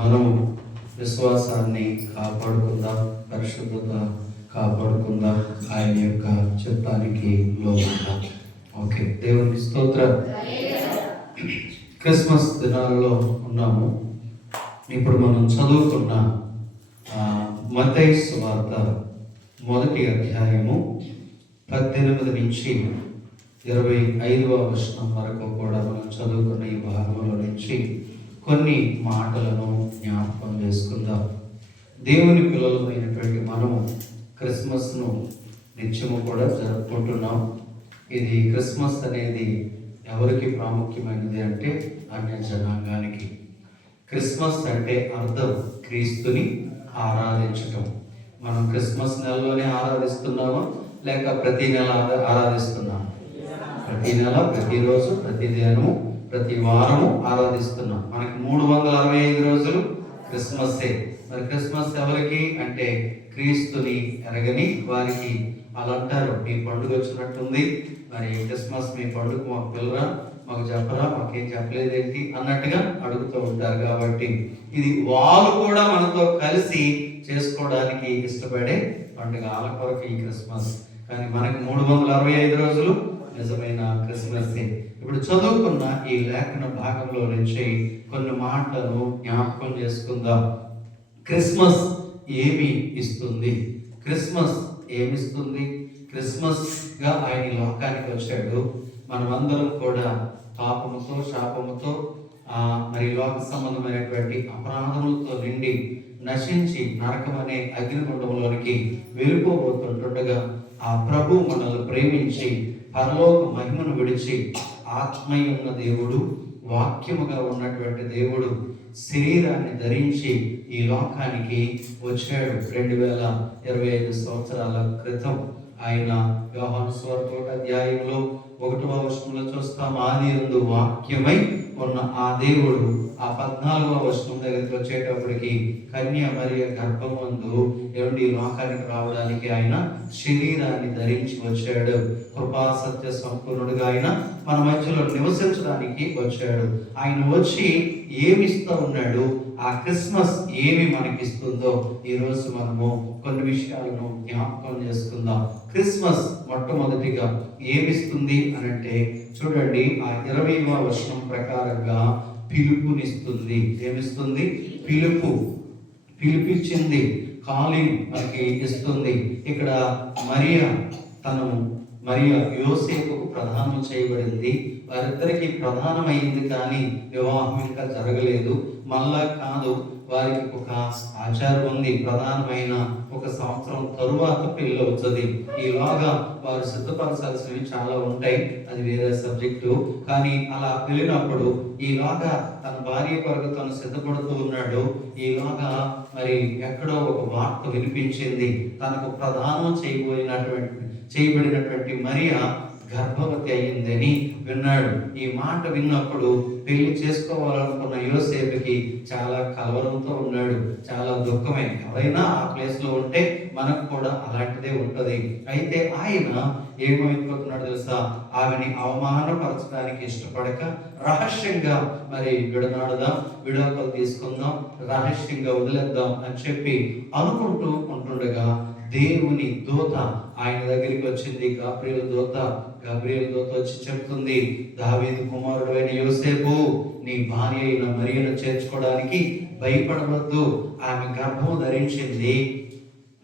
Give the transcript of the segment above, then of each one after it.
మనము విశ్వాసాన్ని కాపాడుకుందాం, పరిశుద్ధత కాపాడుకుందాం, ఆయన యొక్క చిత్తానికి లోబడదాం. ఓకే, దేవునికి స్తోత్రం. క్రిస్మస్ దినాల్లో ఉన్నాము. ఇప్పుడు మనం చదువుకున్న మత్తయి సువార్త 1వ అధ్యాయము 18 నుంచి 25వ వచనం వరకు కూడా మనం చదువుకున్న ఈ భాగంలో నుంచి కొన్ని మాటలను జ్ఞాపకం చేసుకుందాం. దేవుని పిల్లలమైనటువంటి మనము క్రిస్మస్ను నిత్యము కూడా జరుపుకుంటున్నాం. ఇది క్రిస్మస్ అనేది ఎవరికి ప్రాముఖ్యమైనది అంటే అన్య జనాంగానికి. క్రిస్మస్ అంటే అర్థం క్రీస్తుని ఆరాధించటం. మనం క్రిస్మస్ నెలలోనే ఆరాధిస్తున్నామా లేక ప్రతి నెల ఆరాధిస్తున్నాం? ప్రతి నెల, ప్రతిరోజు, ప్రతి దినము, ప్రతి వారము ఆరాధిస్తున్నాం. మనకి 365 రోజులు క్రిస్మస్సే. మరి క్రిస్మస్ ఎవరికి అంటే క్రీస్తుని ఎరగని వారికి. వాళ్ళు అంటారు, మీ పండుగ వచ్చినట్టుంది, మరి క్రిస్మస్ మీ పండుగ మాకు పిల్లరా, మాకు చెప్పరా, మాకేం చెప్పలేదేంటి అన్నట్టుగా అడుగుతూ ఉంటారు. కాబట్టి ఇది వాళ్ళు కూడా మనతో కలిసి చేసుకోవడానికి ఇష్టపడే పండుగ. వాళ్ళ కొరకు ఈ క్రిస్మస్. కానీ మనకి 365 రోజులు నిజమైన క్రిస్మస్. ఇప్పుడు చదువుకున్న ఈ లేఖన భాగంలో నుంచి కొన్ని మాటలను జ్ఞాపకం చేసుకుందాం. క్రిస్మస్ ఏమి ఇస్తుంది? క్రిస్మస్ ఏమిస్తుంది? క్రిస్మస్గా ఆయన లోకానికి వచ్చాడు. మనమందరం కూడా పాపముతో, శాపముతో, మరి లోక సంబంధమైనటువంటి అపరాధములతో నిండి నశించి నరకం అనే అగ్నిగుండంలోనికి వెళ్ళిపోబోతుండగా ఆ ప్రభు మనల్ని ప్రేమించి పరలోక మహిమను విడిచి ఆత్మయున్న దేవుడు, వాక్యముగా ఉన్నటువంటి దేవుడు శరీరాన్ని ధరించి ఈ లోకానికి వచ్చాడు. 2025 సంవత్సరాల క్రితం ఆయన యోహాను సువార్త 1వ అధ్యాయంలో 1వ వచనంలో చూస్తాం, ఆదియందు వాక్యమై ఉన్న ఆ దేవుడు. ఆ 14వ వచనం దగ్గరికి వచ్చేటప్పటికి కన్య మరియ గర్భమందు ఈ లోకానికి రావడానికి ఆయన శరీరాన్ని ధరించి వచ్చాడు. కృపా సత్య సంపూర్ణుడుగా ఆయన మన మధ్యలో నివసించడానికి వచ్చాడు. ఆయన వచ్చి ఏమిస్తూ ఉన్నాడు? ఆ క్రిస్మస్ ఏమి మనకిస్తుందో ఈరోజు మనము కొన్ని విషయాలను జ్ఞాపకం చేసుకుందాం. క్రిస్మస్ మొట్టమొదటిగా ఏమిస్తుంది అని అంటే చూడండి, ఆ 20వ వచనం ప్రకారంగా పిలుపునిస్తుంది. ఏమిస్తుంది? పిలిపించింది, కాలింగ్ మనకి ఇస్తుంది. ఇక్కడ మరియా యోసేపుకు ప్రధానం చేయబడింది. వారిద్దరికి ప్రధానమైంది, కానీ వివాహం ఇంకా జరగలేదు. మళ్ళా కాదు, వారికి ఒక ఆచారం ఉంది. ప్రధానమైన 1 సంవత్సరం తరువాత పెళ్ళి అవుతుంది. ఈలోగా వారు సిద్ధపరచాల్సినవి చాలా ఉంటాయి, అది వేరే సబ్జెక్టు. కానీ అలా వెళ్ళినప్పుడు ఈలోగా తన భార్య కొరకు తను సిద్ధపడుతూ ఉన్నాడు. ఈలోగా మరి ఎక్కడో ఒక వార్త వినిపించింది. తనకు ప్రధానం చేయబడినటువంటి మరియా గర్భవతి అయ్యిందని విన్నాడు. ఈ మాట విన్నప్పుడు పెళ్లి చేసుకోవాలనుకున్న యోసేపుకి చాలా కలవరంతో ఉన్నాడు, చాలా దుఃఖమే. ఎవరైనా ఆ ప్లేస్లో ఉంటే మనకు కూడా అలాంటిదే ఉంటుంది. అయితే ఆయన ఏమైపోతున్నాడు తెలుసా? ఆమెని అవమానపరచడానికి ఇష్టపడక రహస్యంగా మరి విడాకులు తీసుకుందాం, రహస్యంగా వదిలేద్దాం అని చెప్పి అనుకుంటూ ఉంటుండగా దేవుని దూత ఆయన దగ్గరికి వచ్చింది. గాబ్రియల్ దూత వచ్చి చెప్తుంది, దావీదు కుమారుడు అయిన యోసేపు, నీ భార్య అయిన మరియను చేర్చుకోవడానికి భయపడవద్దు. ఆమె గర్భం ధరించింది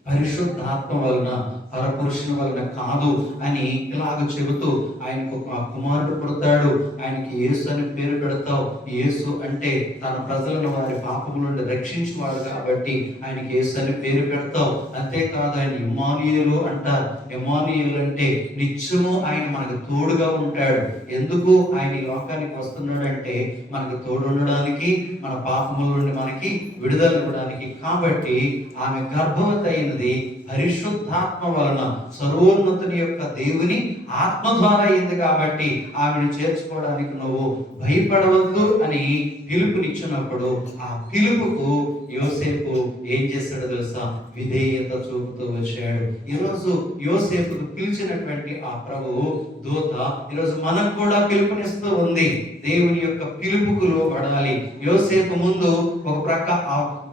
పరిశుద్ధాత్మ వలన, పరపురుషుని వలన కాదు అని ఇలాగ చెబుతూ ఆయనకు ఒక కుమారుడు పుడతాడు. ఆయనకి యేసు అని పేరు పెడతావు. యేసు అంటే తన ప్రజలను వారి పాపముల నుండి రక్షించేవాడు కాబట్టి ఆయనకి యేసు అని పేరు పెడతావు. అంతేకాదు, ఆయన ఇమ్మానుయేలు అంటారు. ఇమ్మానుయేలు అంటే నిత్యము ఆయన మనకు తోడుగా ఉంటాడు. ఎందుకు ఆయన ఈ లోకానికి వస్తున్నాడు అంటే మనకు తోడు ఉండడానికి, మన పాపముల నుండి మనకి విడుదల ఇవ్వడానికి. కాబట్టి ఆమె గర్భవతి అయినది పరిశుద్ధాత్మ వలన సర్వోన్నతుని యొక్క దేవుని ఆత్మ ద్వారా అయింది కాబట్టి ఆమెను చేర్చుకోవడానికి నువ్వు భయపడవద్దు అని పిలుపునిచ్చినప్పుడు ఆ పిలుపుకు యోసేపు ఏం చేశాడో తెలుసా? విధేయత చూపుతూ వచ్చాడు. ఈరోజు యోసేపుకు పిలిచినటువంటి ఆ ప్రభువు దూత ఈరోజు మనకు కూడా పిలుపునిస్తూ ఉంది. దేవుని యొక్క పిలుపుకు లోబడాలి. యోసేపు ముందు ఒక ప్రక్క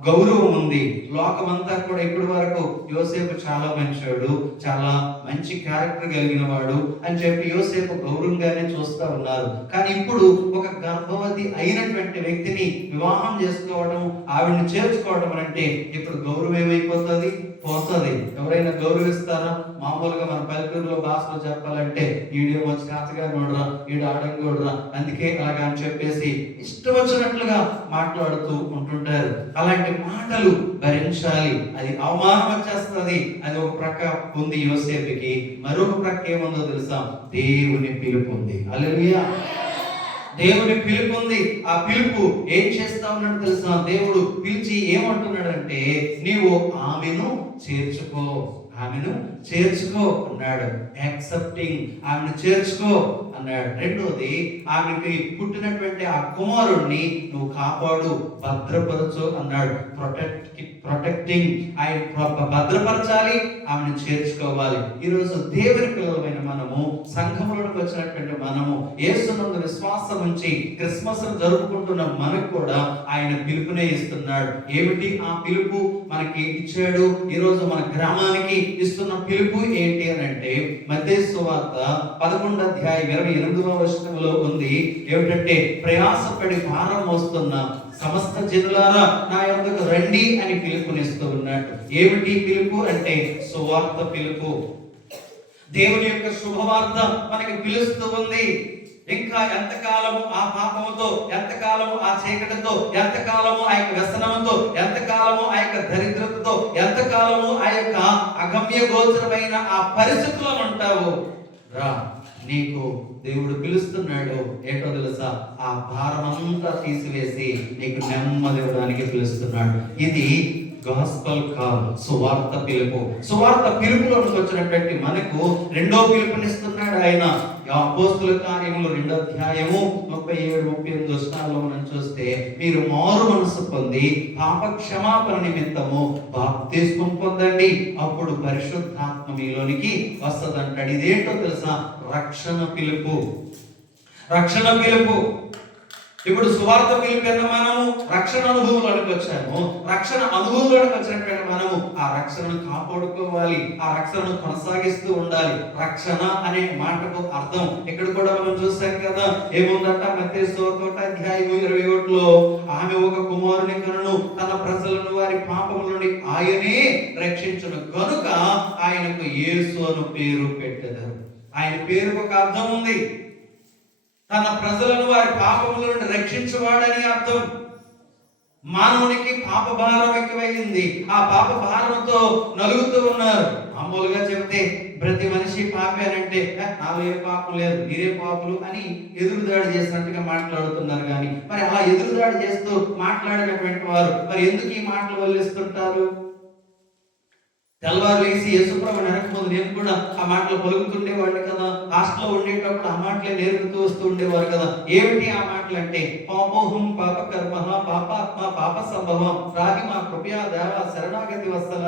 గౌరవం ఉంది. లోకమంతా కూడా ఇప్పటి వరకు యోసేపు చాలా మంచివాడు, చాలా మంచి క్యారెక్టర్ కలిగిన వాడు అని చెప్పి యోసేపు గౌరవంగానే చూస్తూ ఉన్నారు. కానీ ఇప్పుడు ఒక గర్భవతి అయినటువంటి వ్యక్తిని వివాహం చేసుకోవడం, ఆవిడని చేర్చుకోవడం అంటే ఇప్పుడు గౌరవం ఏమైపోతుంది? పోతుంది. ఎవరైనా గౌరవిస్తారా? మామూలుగా మన పల్లెటూరులో భాషలో చెప్పాలంటే ఈడేమో చాచగా నోడరా, ఈడు ఆడంగోడరా, అందుకే అలాగా అని చెప్పేసి ఇష్టం వచ్చినట్లుగా మాట్లాడుతూ ఉంటుంటారు. అలాంటి మాటలు భరించాలి. అది అవమానం వచ్చేస్తుంది. అది ఒక ప్రక్క ఉంది యోసేపుకి. మరొక ప్రక్క ఏముందో తెలుసా? దేవుని పిలుపు ఉంది. హల్లెలూయా. దేవుని పిలుపు ఉంది. ఆ పిలుపు ఏం చేస్తా ఉన్నాడు తెలుసా? దేవుడు పిలిచి ఏమంటున్నాడంటే, నీవు ఆమెను చేర్చుకో, ఆమెను చేర్చుకో అన్నాడు. యాక్సెప్టింగ్, ఆమెను చేర్చుకో అన్నాడు. రెండోది, ఆమెకి పుట్టినటువంటి ఆ కుమారుణ్ణి నువ్వు కాపాడు, భద్రపరచు అన్నాడు. ప్రొటెక్టింగ్, ఆయన భద్రపరచాలి, ఆమెను చేర్చుకోవాలి. ఈరోజు దేవుని పిల్లలమైన మనము, సంఘంలోకి వచ్చినటువంటి మనము, యేసునందు విశ్వాసం ఉంచి క్రిస్మస్ జరుపుకుంటున్న మనకు కూడా ఆయన పిలుపునే ఇస్తున్నాడు. ఏమిటి ఆ పిలుపు మనకి ఇచ్చాడు? ఈరోజు మన గ్రామానికి ఇస్తున్న పిలుపు ఏంటి అని అంటే, మత్తయి సువార్త 11వ అధ్యాయం 28వ వచనంలో ఉంది. ఏమిటంటే, ప్రయాసపడి భారం మోస్తున్న సమస్త జనులారా నా యొద్దకు రండి అని పిలుపునిస్తూ ఉన్నాడు. ఏమిటి పిలుపు అంటే? సువార్త పిలుపు. దేవుని యొక్క శుభవార్త మనకి పిలుస్తూ ఉంది. ఇంకా ఎంతకాలము ఆ పాపముతో, ఎంతకాలము ఆ చీకటితో, ఎంతకాలము ఆ యొక్క వ్యసనముతో, ఎంతకాలము ఆ యొక్క దరిద్రతతో, ఎంతకాలము ఆ యొక్క అగమ్య గోచరమైన ఆ పరిస్థితుల్లో ఉంటావు? రా, నీకు దేవుడు పిలుస్తున్నాడు. ఏంటో తెలుసా? ఆ భారమంతా తీసివేసి నీకు నెమ్మది ఇవ్వడానికి పిలుస్తున్నాడు. ఇది గాస్పల్ కాల్, సువార్త పిలుపు. సువార్త పిలుపులోకి వచ్చినటువంటి మనకు రెండో పిలుపునిస్తున్నాడు ఆయన. అపోస్తుల కార్యములు 2వ అధ్యాయము 37-38 వచనాల్లో మనం చూస్తే, మీరు మారు మనసు పొంది పాప క్షమాపణ నిమిత్తము బాప్తిస్మం పొందండి, అప్పుడు పరిశుద్ధాత్మ మీలోనికి వస్తదంటాడు. ఇదేంటో తెలుసా? రక్షణ పిలుపు. రక్షణ పిలుపు. ఇప్పుడు సువార్త పిలిపిన మనము రక్షణ అనుభవంలోనికి వచ్చాము. రక్షణ అనుభవంలోనికి వచ్చినటువంటి మనము ఆ రక్షణను కాపాడుకోవాలి, ఆ రక్షణను కొనసాగిస్తూ ఉండాలి. రక్షణ అనే మాటకు అర్థం ఇక్కడ కూడా మనం చూసాం కదా. ఏముందంట? మత్తయి సువార్త 1వ అధ్యాయం 21లో, ఆమె ఒక కుమారుని కనును, తన ప్రజలను వారి పాపముల నుండి ఆయనే రక్షించును గనుక ఆయనకు యేసు అను పేరు పెట్టెదరు. ఆయన పేరుకు ఒక అర్థం ఉంది. తన ప్రజలను వారి పాపముల నుండి రక్షించువాడని అర్థం. మానవునికి పాప భారం ఎక్కువైంది. ఆ పాప భారంతో నలుగుతూ ఉన్నారు. మామూలుగా చెబితే ప్రతి మనిషి పాపి అని అంటే, నాలో ఏ పాపం లేదు, మీరే పాపులు అని ఎదురుదాడి చేసినట్టుగా మాట్లాడుతున్నారు. కానీ మరి అలా ఎదురుదాడి చేస్తూ మాట్లాడినటువంటి వారు మరి ఎందుకు ఈ మాటలు వల్లిస్తుంటారు? తెల్లవారు లేసి యేసుప్రభు వెనకముందు నేను కూడా ఆ మాటలు పలుకుతుండేవాడిని కదా. హాస్టల్లో ఉండేటప్పుడు ఆ మాటలే నేర్పుతూ వస్తూ ఉండేవారు కదా. ఏమిటి ఆ మాటలు అంటే, పాపోహం పాప కర్మ పాపాత్మ పాప సంభవం రాగి మా కృపయా దేవ శరణాగతి వస్తల.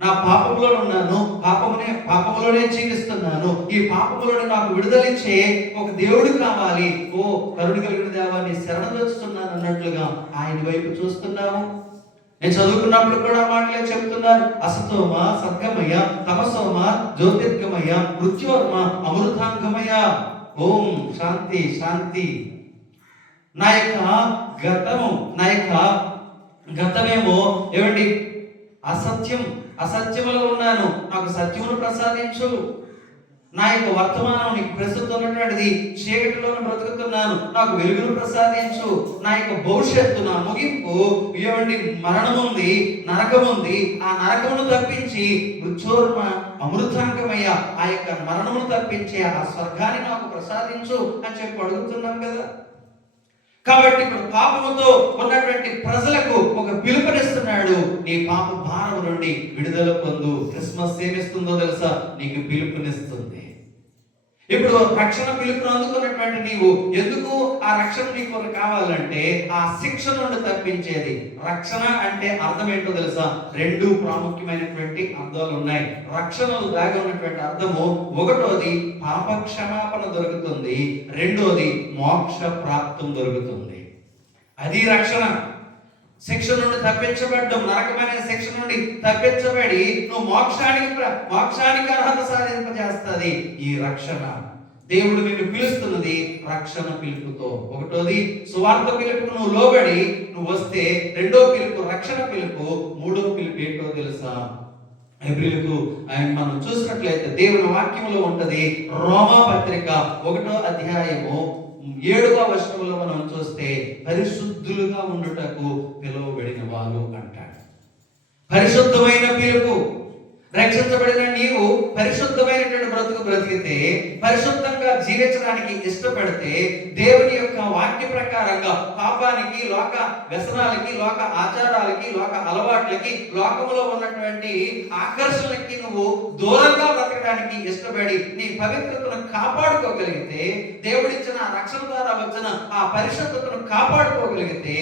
నా పాపంలో ఉన్నాను, పాపములోనే జీవిస్తున్నాను. ఈ పాపములోనే నాకు విడుదలిచ్చే ఒక దేవుడు కావాలి. ఓ కరుణ కలిగిన దేవాన్ని శరణదొచ్చుతున్నాను అన్నట్లుగా ఆయన వైపు చూస్తున్నాము. నేను చదువుకున్నప్పుడు కూడా మాటలే చెప్తున్నారు. అసతోమ సద్గమయ, తమసోమ జ్యోతిర్గమయ, మృత్యోర్మ అమృతాంగమయ. ఓం శాంతి శాంతి. నా యొక్క గతమేమో ఏమండి? అసత్యములో ఉన్నాను, నాకు సత్యమును ప్రసాదించు. నా యొక్క వర్తమానం నీకు ప్రస్తుతం ఉన్నటువంటిది, చీకటిలోనే బ్రతుకుతున్నాను, నాకు వెలుగును ప్రసాదించు. నా యొక్క భవిష్యత్తు, నా ముగింపు ఏమండి? మరణముంది, నరకముంది. ఆ నరకమును తప్పించి మృత్యోర్మ అమృతాంగమయ్య, ఆ యొక్క మరణమును తప్పించి ఆ స్వర్గాన్ని నాకు ప్రసాదించు అని చెప్పి అడుగుతున్నాం కదా. కాబట్టి ఇప్పుడు పాపముతో ఉన్నటువంటి ప్రజలకు ఒక పిలుపునిస్తున్నాడు. నీ పాప భారం నుండి విడుదల పొందు. క్రిస్మస్ ఏమిస్తుందో తెలుసా? నీకు పిలుపునిస్తుంది. ఇప్పుడు రక్షణ పిలుపును అందుకున్నటువంటి నీవు ఎందుకు ఆ రక్షణ నీకు కావాలంటే ఆ శిక్ష నుండి తప్పించేది. రక్షణ అంటే అర్థం ఏంటో తెలుసా? రెండు ప్రాముఖ్యమైనటువంటి అర్థాలు ఉన్నాయి. రక్షణలో దాగి ఉన్నటువంటి అర్థము, ఒకటోది పాప క్షమాపణ దొరుకుతుంది, రెండోది మోక్ష ప్రాప్తం దొరుకుతుంది. అది రక్షణ. శిక్ష నుండి తప్పించబడ్డం, నరకమైన శిక్ష నుండి తప్పించబడి నువ్వు మోక్షానికి అర్హత సాధింపజేస్తుంది ఈ రక్షణ. దేవుడు నిన్ను పిలుస్తున్నది రక్షణ పిలుపుతో. ఒకటోది సువార్త పిలుపుకు నువ్వు లోబడి నువ్వు వస్తే, రెండో పిలుపు రక్షణ పిలుపు, మూడో పిలుపు ఏంటో తెలుసా? హెబ్రీయులకు ఆయన మనం చూసినట్లయితే దేవుని వాక్యంలో ఉంటది. రోమా పత్రిక 1వ అధ్యాయము 7వ వచనంలో మనం చూస్తే, పరిశుద్ధులుగా ఉండుటకు పిలువబడిన వారు అంటాడు. పరిశుద్ధమైన పిలుపు. రక్షించబడిన నీవు పరిశుద్ధమైనటువంటి బ్రతుకు బ్రతికితే, పరిశుద్ధంగా జీవించడానికి ఇష్టపడితే, దేవుని యొక్క వాక్య ప్రకారంగా పాపానికి, లోక వ్యసనాలకి, లోక ఆచారాలకి, లోక అలవాట్లకి, లోకములో ఉన్నటువంటి ఆకర్షణలకి నువ్వు దూరంగా బ్రతకడానికి ఇష్టపడి నీ పవిత్రతను కాపాడుకోగలిగితే, దేవుడిచ్చిన రక్షణ ద్వారా వచ్చిన ఆ పరిశుద్ధతను కాపాడుకోగలిగితే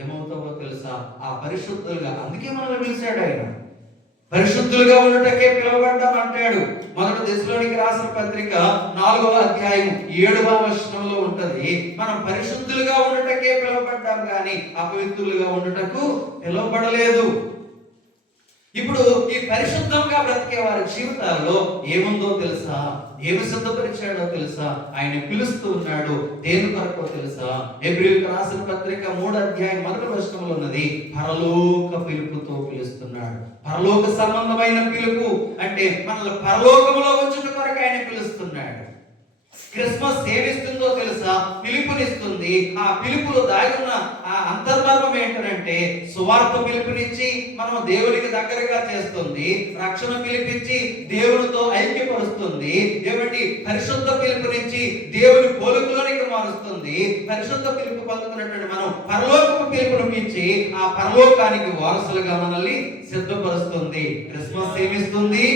ఏమవుతావో తెలుసా? ఆ పరిశుద్ధులుగా, అందుకే మనల్ని పిలిచాడు ఆయన. పరిశుద్ధులుగా ఉండటకే పిలువబడ్డాం అంటాడు. మొదటి దశలోనికి రాసిన పత్రిక 4వ అధ్యాయం 7వ వచనంలో ఉంటది. మనం పరిశుద్ధులుగా ఉండటకే పిలువబడ్డాం కానీ అపవిత్రులుగా ఉండటకు పిలువబడలేదు. ఇప్పుడు ఈ పరిశుద్ధంగా బ్రతికే వారి జీవితాల్లో ఏముందో తెలుసా? ఏమి సిద్ధపరిచాడో తెలుసా? ఆయన పిలుస్తూ ఉన్నాడు. దేని కొరకో తెలుసా? హెబ్రీయులకు రాసిన పత్రిక 3వ అధ్యాయం 1వ వచనంలో ఉన్నది, పరలోక పిలుపుతో పిలుస్తున్నాడు. పరలోక సంబంధమైన పిలుపు అంటే మనల్ని పరలోకములో ఉంచుట కొరకు ఆయన పిలుస్తున్నాడు. క్రిస్మస్ ఏమిస్తుందో తెలుసా? పిలుపునిస్తుంది. ఆ పిలుపులో దాగి ఉన్న ఆ అంతర్మర్మం ఏంటంటే, సువార్త పిలుపునిచ్చి మనం దేవునికి దగ్గరగా చేస్తుంది, రక్షణ పిలిపించి దేవునితో ఐక్యపరుస్తుంది. ఏమండి? పరిశుద్ధ పిలుపునిచ్చి దేవుని పోలికలోనికి మారుస్తుంది. పరిశుద్ధ పిలుపు పొందుతున్నటువంటి మనం పరలోకపు పిలుపునిచ్చి ఆ పరలోకానికి వారసులుగా మనల్ని సిద్ధపరుస్తుంది. క్రిస్మస్ ఏమిస్తుంది?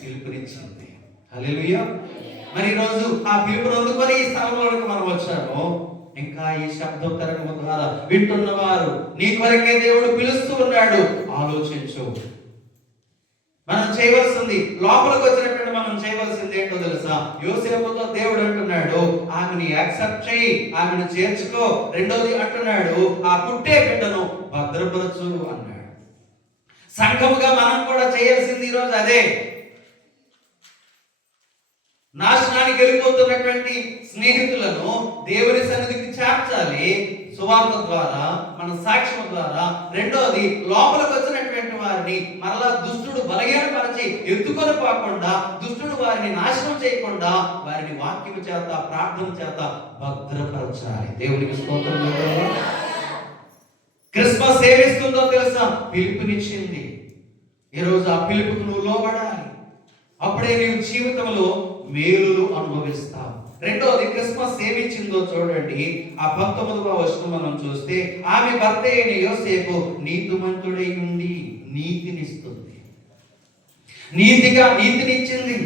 పిలుపునిచ్చింది. హల్లెలూయా. మరి ఈరోజు ఆ పిలుపును అందుకొని ఈ స్థలంలోకి మనం వచ్చాము. ఇంకా ఈ శబ్దం తరంగము ద్వారా వింటున్న వారు, నీ కొరకే దేవుడు పిలుస్తూ ఉన్నాడు. ఆలోచించు. మనం చేయవలసింది, లోపలికి వచ్చినటువంటి మనం చేయవలసింది ఏంటో తెలుసా? యోసేపుతో దేవుడు అంటున్నాడు, ఆమెని యాక్సెప్ట్ చేయి, ఆమెను చేర్చుకో. రెండోది అంటున్నాడు, ఆ పుట్టే బిడ్డను భద్రపరచు అన్నాడు. సంఘముగా మనం కూడా చేయాల్సింది ఈరోజు అదే. నాశనానికి వెళ్ళిపోతున్నటువంటి స్నేహితులను దేవుని సన్నిధికి చేర్చాలి సువార్త ద్వారా, మన సాక్ష్యం ద్వారా. రెండోది, లోపలికి వచ్చినటువంటి వారిని మరలా దుష్టుడు బలహీనపరిచి ఎత్తుకొని పోకుండా, దుష్టుడు వారిని నాశనం చేయకుండా వారిని వాక్యం చేత, ప్రార్థన చేత భద్రపరచాలి. దేవునికి స్తోత్రం. క్రిస్మస్ ఏమిస్తుందో తెలుసా? పిలుపునిచ్చింది. ఈరోజు ఆ పిలుపుకు నువ్వు లోబడాలి. అప్పుడే నీవు జీవితంలో మేలులు అనుభవిస్తావు. రెండోది, క్రిస్మస్ ఏమిచ్చిందో చూడండి. ఆ 19వ వచనం మనం చూస్తే, ఆమె భర్త అయిన యోసేపు నీతిమంతుడై ఉండి నీతినిస్తుంది. నీతినిచ్చింది.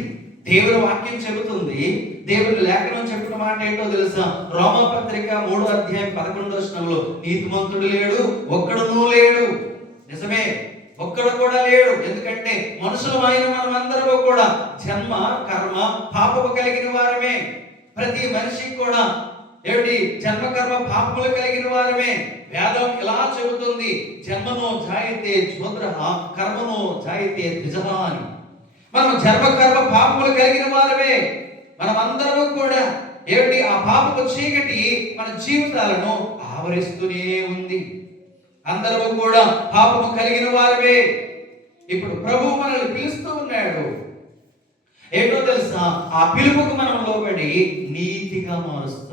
దేవుని వాక్యం చెబుతుంది. దేవుని లేఖనం చెప్పిన మాట ఏంటో తెలుసా? రోమా పత్రిక 3వ అధ్యాయం 11వ వచనంలో, నీతిమంతుడు లేడు, ఒక్కడునూ లేడు. నిజమే, ఒక్కడు కూడా లేడు. ఎందుకంటే మనుషులమైన మనమందరూ కూడా జన్మ, కర్మ, పాపము కలిగిన వారమే. ప్రతి మనిషికి కూడా ఏమిటి? జన్మ, కర్మ, పాపములు కలిగిన వారమే. వేదం ఇలా చెబుతుంది, జన్మనో జాయతే శూద్రః, కర్మనో జాయతే ద్విజః అని. మనం జన్మ, కర్మ, పాపములు కలిగిన వారమే. మనమందరము కూడా ఏమిటి? ఆ పాపపు చీకటి మన జీవితాలను ఆవరిస్తూనే ఉంది. అందరూ కూడా పాపము కలిగిన వారమే. ఇప్పుడు ప్రభువు మనల్ని పిలుస్తూ ఉన్నాడు. ఏంటో తెలుసా, ఆ పిలుపుకు మనం లోబడి నీతిగా మారుస్తున్నాడు.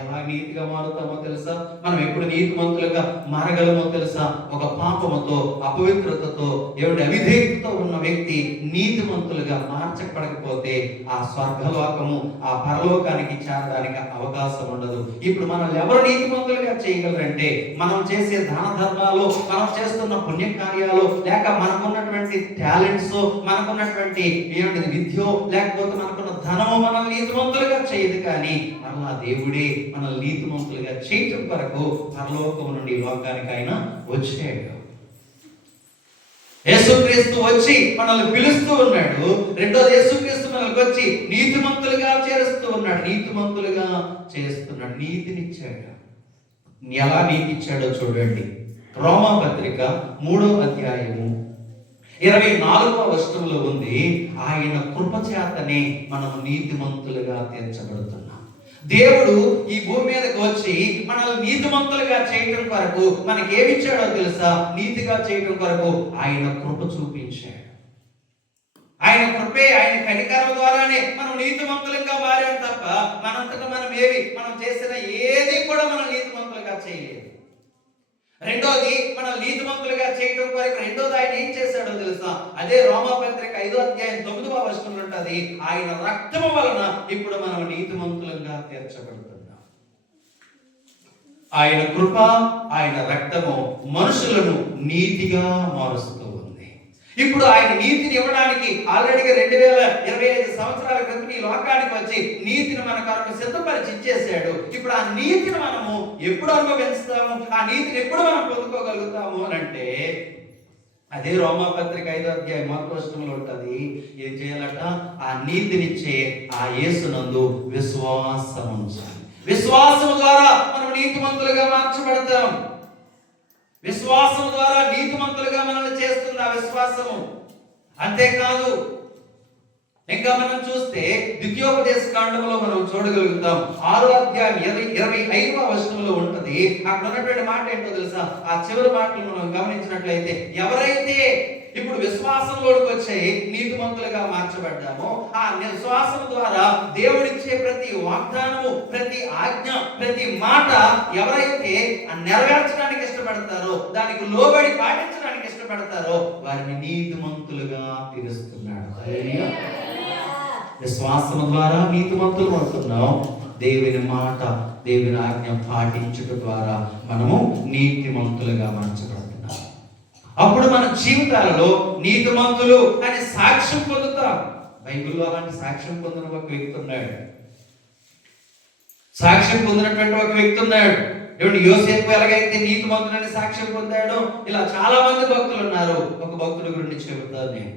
ఎలా నీతిగా మారుతామో తెలుసా? మనం ఎప్పుడు నీతిమంతులుగా మారగలమో తెలుసా? ఒక పాపముతో, అపవిత్రతతో, అవిధేయతతో ఉన్న వ్యక్తి నీతిమంతులుగా మార్చబడకపోతే ఆ స్వర్గలోకము, ఆ పరలోకానికి చేరడానికి అవకాశం ఉండదు. ఇప్పుడు మనల్ని ఎవరు నీతిమంతులుగా చేయగలరంటే మనం చేసే దాన ధర్మాలు, మనం చేస్తున్న పుణ్యకార్యాలు, లేక మనకున్నటువంటి టాలెంట్స్, మనకున్నటువంటి విద్య, లేకపోతే మనకున్న ధనము మనల్ని నీతిమంతులుగా చేయదు. కానీ మరలా దేవుడే మనల్ని నీతిమంతులుగా చేయటం కొరకు పరలోకము నుండి లోకానికి ఆయన వచ్చాడు. యేసుక్రీస్తు వచ్చి మనల్ని పిలుస్తూ ఉన్నాడు. రెండోది, యేసుక్రీస్తు మనల్ని వచ్చి నీతిమంతులుగా చేరుస్తూ ఉన్నాడు, నీతిమంతులుగా చేస్తున్నాడు, నీతినిచ్చాడు. ఎలా నీతి ఇచ్చాడో చూడండి. రోమా పత్రిక 3వ అధ్యాయము 24వ వచనంలో ఉంది, ఆయన కృప చేతనే మనం నీతిమంతులుగా తీర్చబడుతున్నాం. దేవుడు ఈ భూమి మీదకి వచ్చి మనల్ని నీతిమంతులుగా చేయటం కొరకు మనకి ఏమిచ్చాడో తెలుసా? నీతిగా చేయటం కొరకు ఆయన కృప చూపించాడు. ఆయన కృపే, ఆయన కనికరం ద్వారానే మనం నీతిమంతులుగా మారాం తప్ప మనంతటా మనం చేసిన ఏది కూడా మనం నీతిమంతులుగా చేయలేదు. రెండోది, మనం నీతిమంతులుగా చేయటం కొరకు రెండోది ఆయన ఏం చేశాడో తెలుసా? అదే రోమా పత్రిక 5వ అధ్యాయం 9వ వచనంలో ఉంటది, ఆయన రక్తము వలన ఇప్పుడు మనం నీతిమంతులుగా తీర్చబడుతున్నాం. ఆయన కృప, ఆయన రక్తము మనుషులను నీతిగా మారుస్తూ ఉంది. ఇప్పుడు ఆయన నీతిని ఇవ్వడానికి ఆల్రెడీగా 2025 సంవత్సరాల క్రితం ఈ లోకానికి వచ్చి నీతిని మన కొరకు సిద్ధపరిచి ఇచ్చేసాడు. ఇప్పుడు ఆ నీతిని మనము ఎప్పుడు అనుభవిస్తాము, ఆ నీతిని ఎప్పుడు మనం పొందుకోగలుగుతాము అని అంటే అదే రోమా పత్రిక 5వ అధ్యాయం 1వ వచనంలో ఉంటది. ఏం చేయాలట? ఆ నీతినిచ్చే ఆ యేసునందు విశ్వాసం ఉంచాలి. విశ్వాసం ద్వారా మనం నీతిమంతులుగా మార్చబడతాం. విశ్వాసం ద్వారా నీతిమంతులుగా మనల్ని చేస్తుంది ఆ విశ్వాసము. అంతేకాదు, ఇంకా మనం చూస్తే ద్వితీయోపదేశ కాండంలో మనం చూడగలుగుతాం. 6వ అధ్యాయం 25వ వచనంలో ఉంటది. అక్కడ ఉన్నటువంటి మాట ఏంటో తెలుసా? ఆ చివరి మాటలు మనం గమనించినట్లయితే, ఎవరైతే ఇప్పుడు విశ్వాసంలోకి వచ్చి నీతిమంతులుగా మార్చబడ్డామో, ఆ విశ్వాసం ద్వారా దేవుడిచ్చే ప్రతి వాగ్దానము, ప్రతి ఆజ్ఞ, ప్రతి మాట ఎవరైతే నెరవేర్చడానికి ఇష్టపడతారో, దానికి లోబడి పాటించడానికి ఇష్టపడతారో వారిని నీతిమంతులుగా తీరుస్తున్నాడు. విశ్వాసం ద్వారా నీతిమంతులు అవుతున్నాం. దేవుని మాట, దేవుని ఆజ్ఞ పాటించుట ద్వారా మనము నీతిమంతులుగా మార్చబడుతున్నాం. అప్పుడు మన జీవితాలలో నీతిమంతులు అనే సాక్ష్యం పొందుతాం. బైబిల్లో అలాంటి సాక్ష్యం పొందిన ఒక వ్యక్తి ఉన్నాడు. సాక్ష్యం పొందినటువంటి ఒక వ్యక్తి ఉన్నాడు. యోసేపు ఎలాగైతే నీతిమంతుడని సాక్ష్యం పొందాడో, ఇలా చాలా మంది భక్తులు ఉన్నారు. ఒక భక్తుడి గురించి చెబుతాను నేను.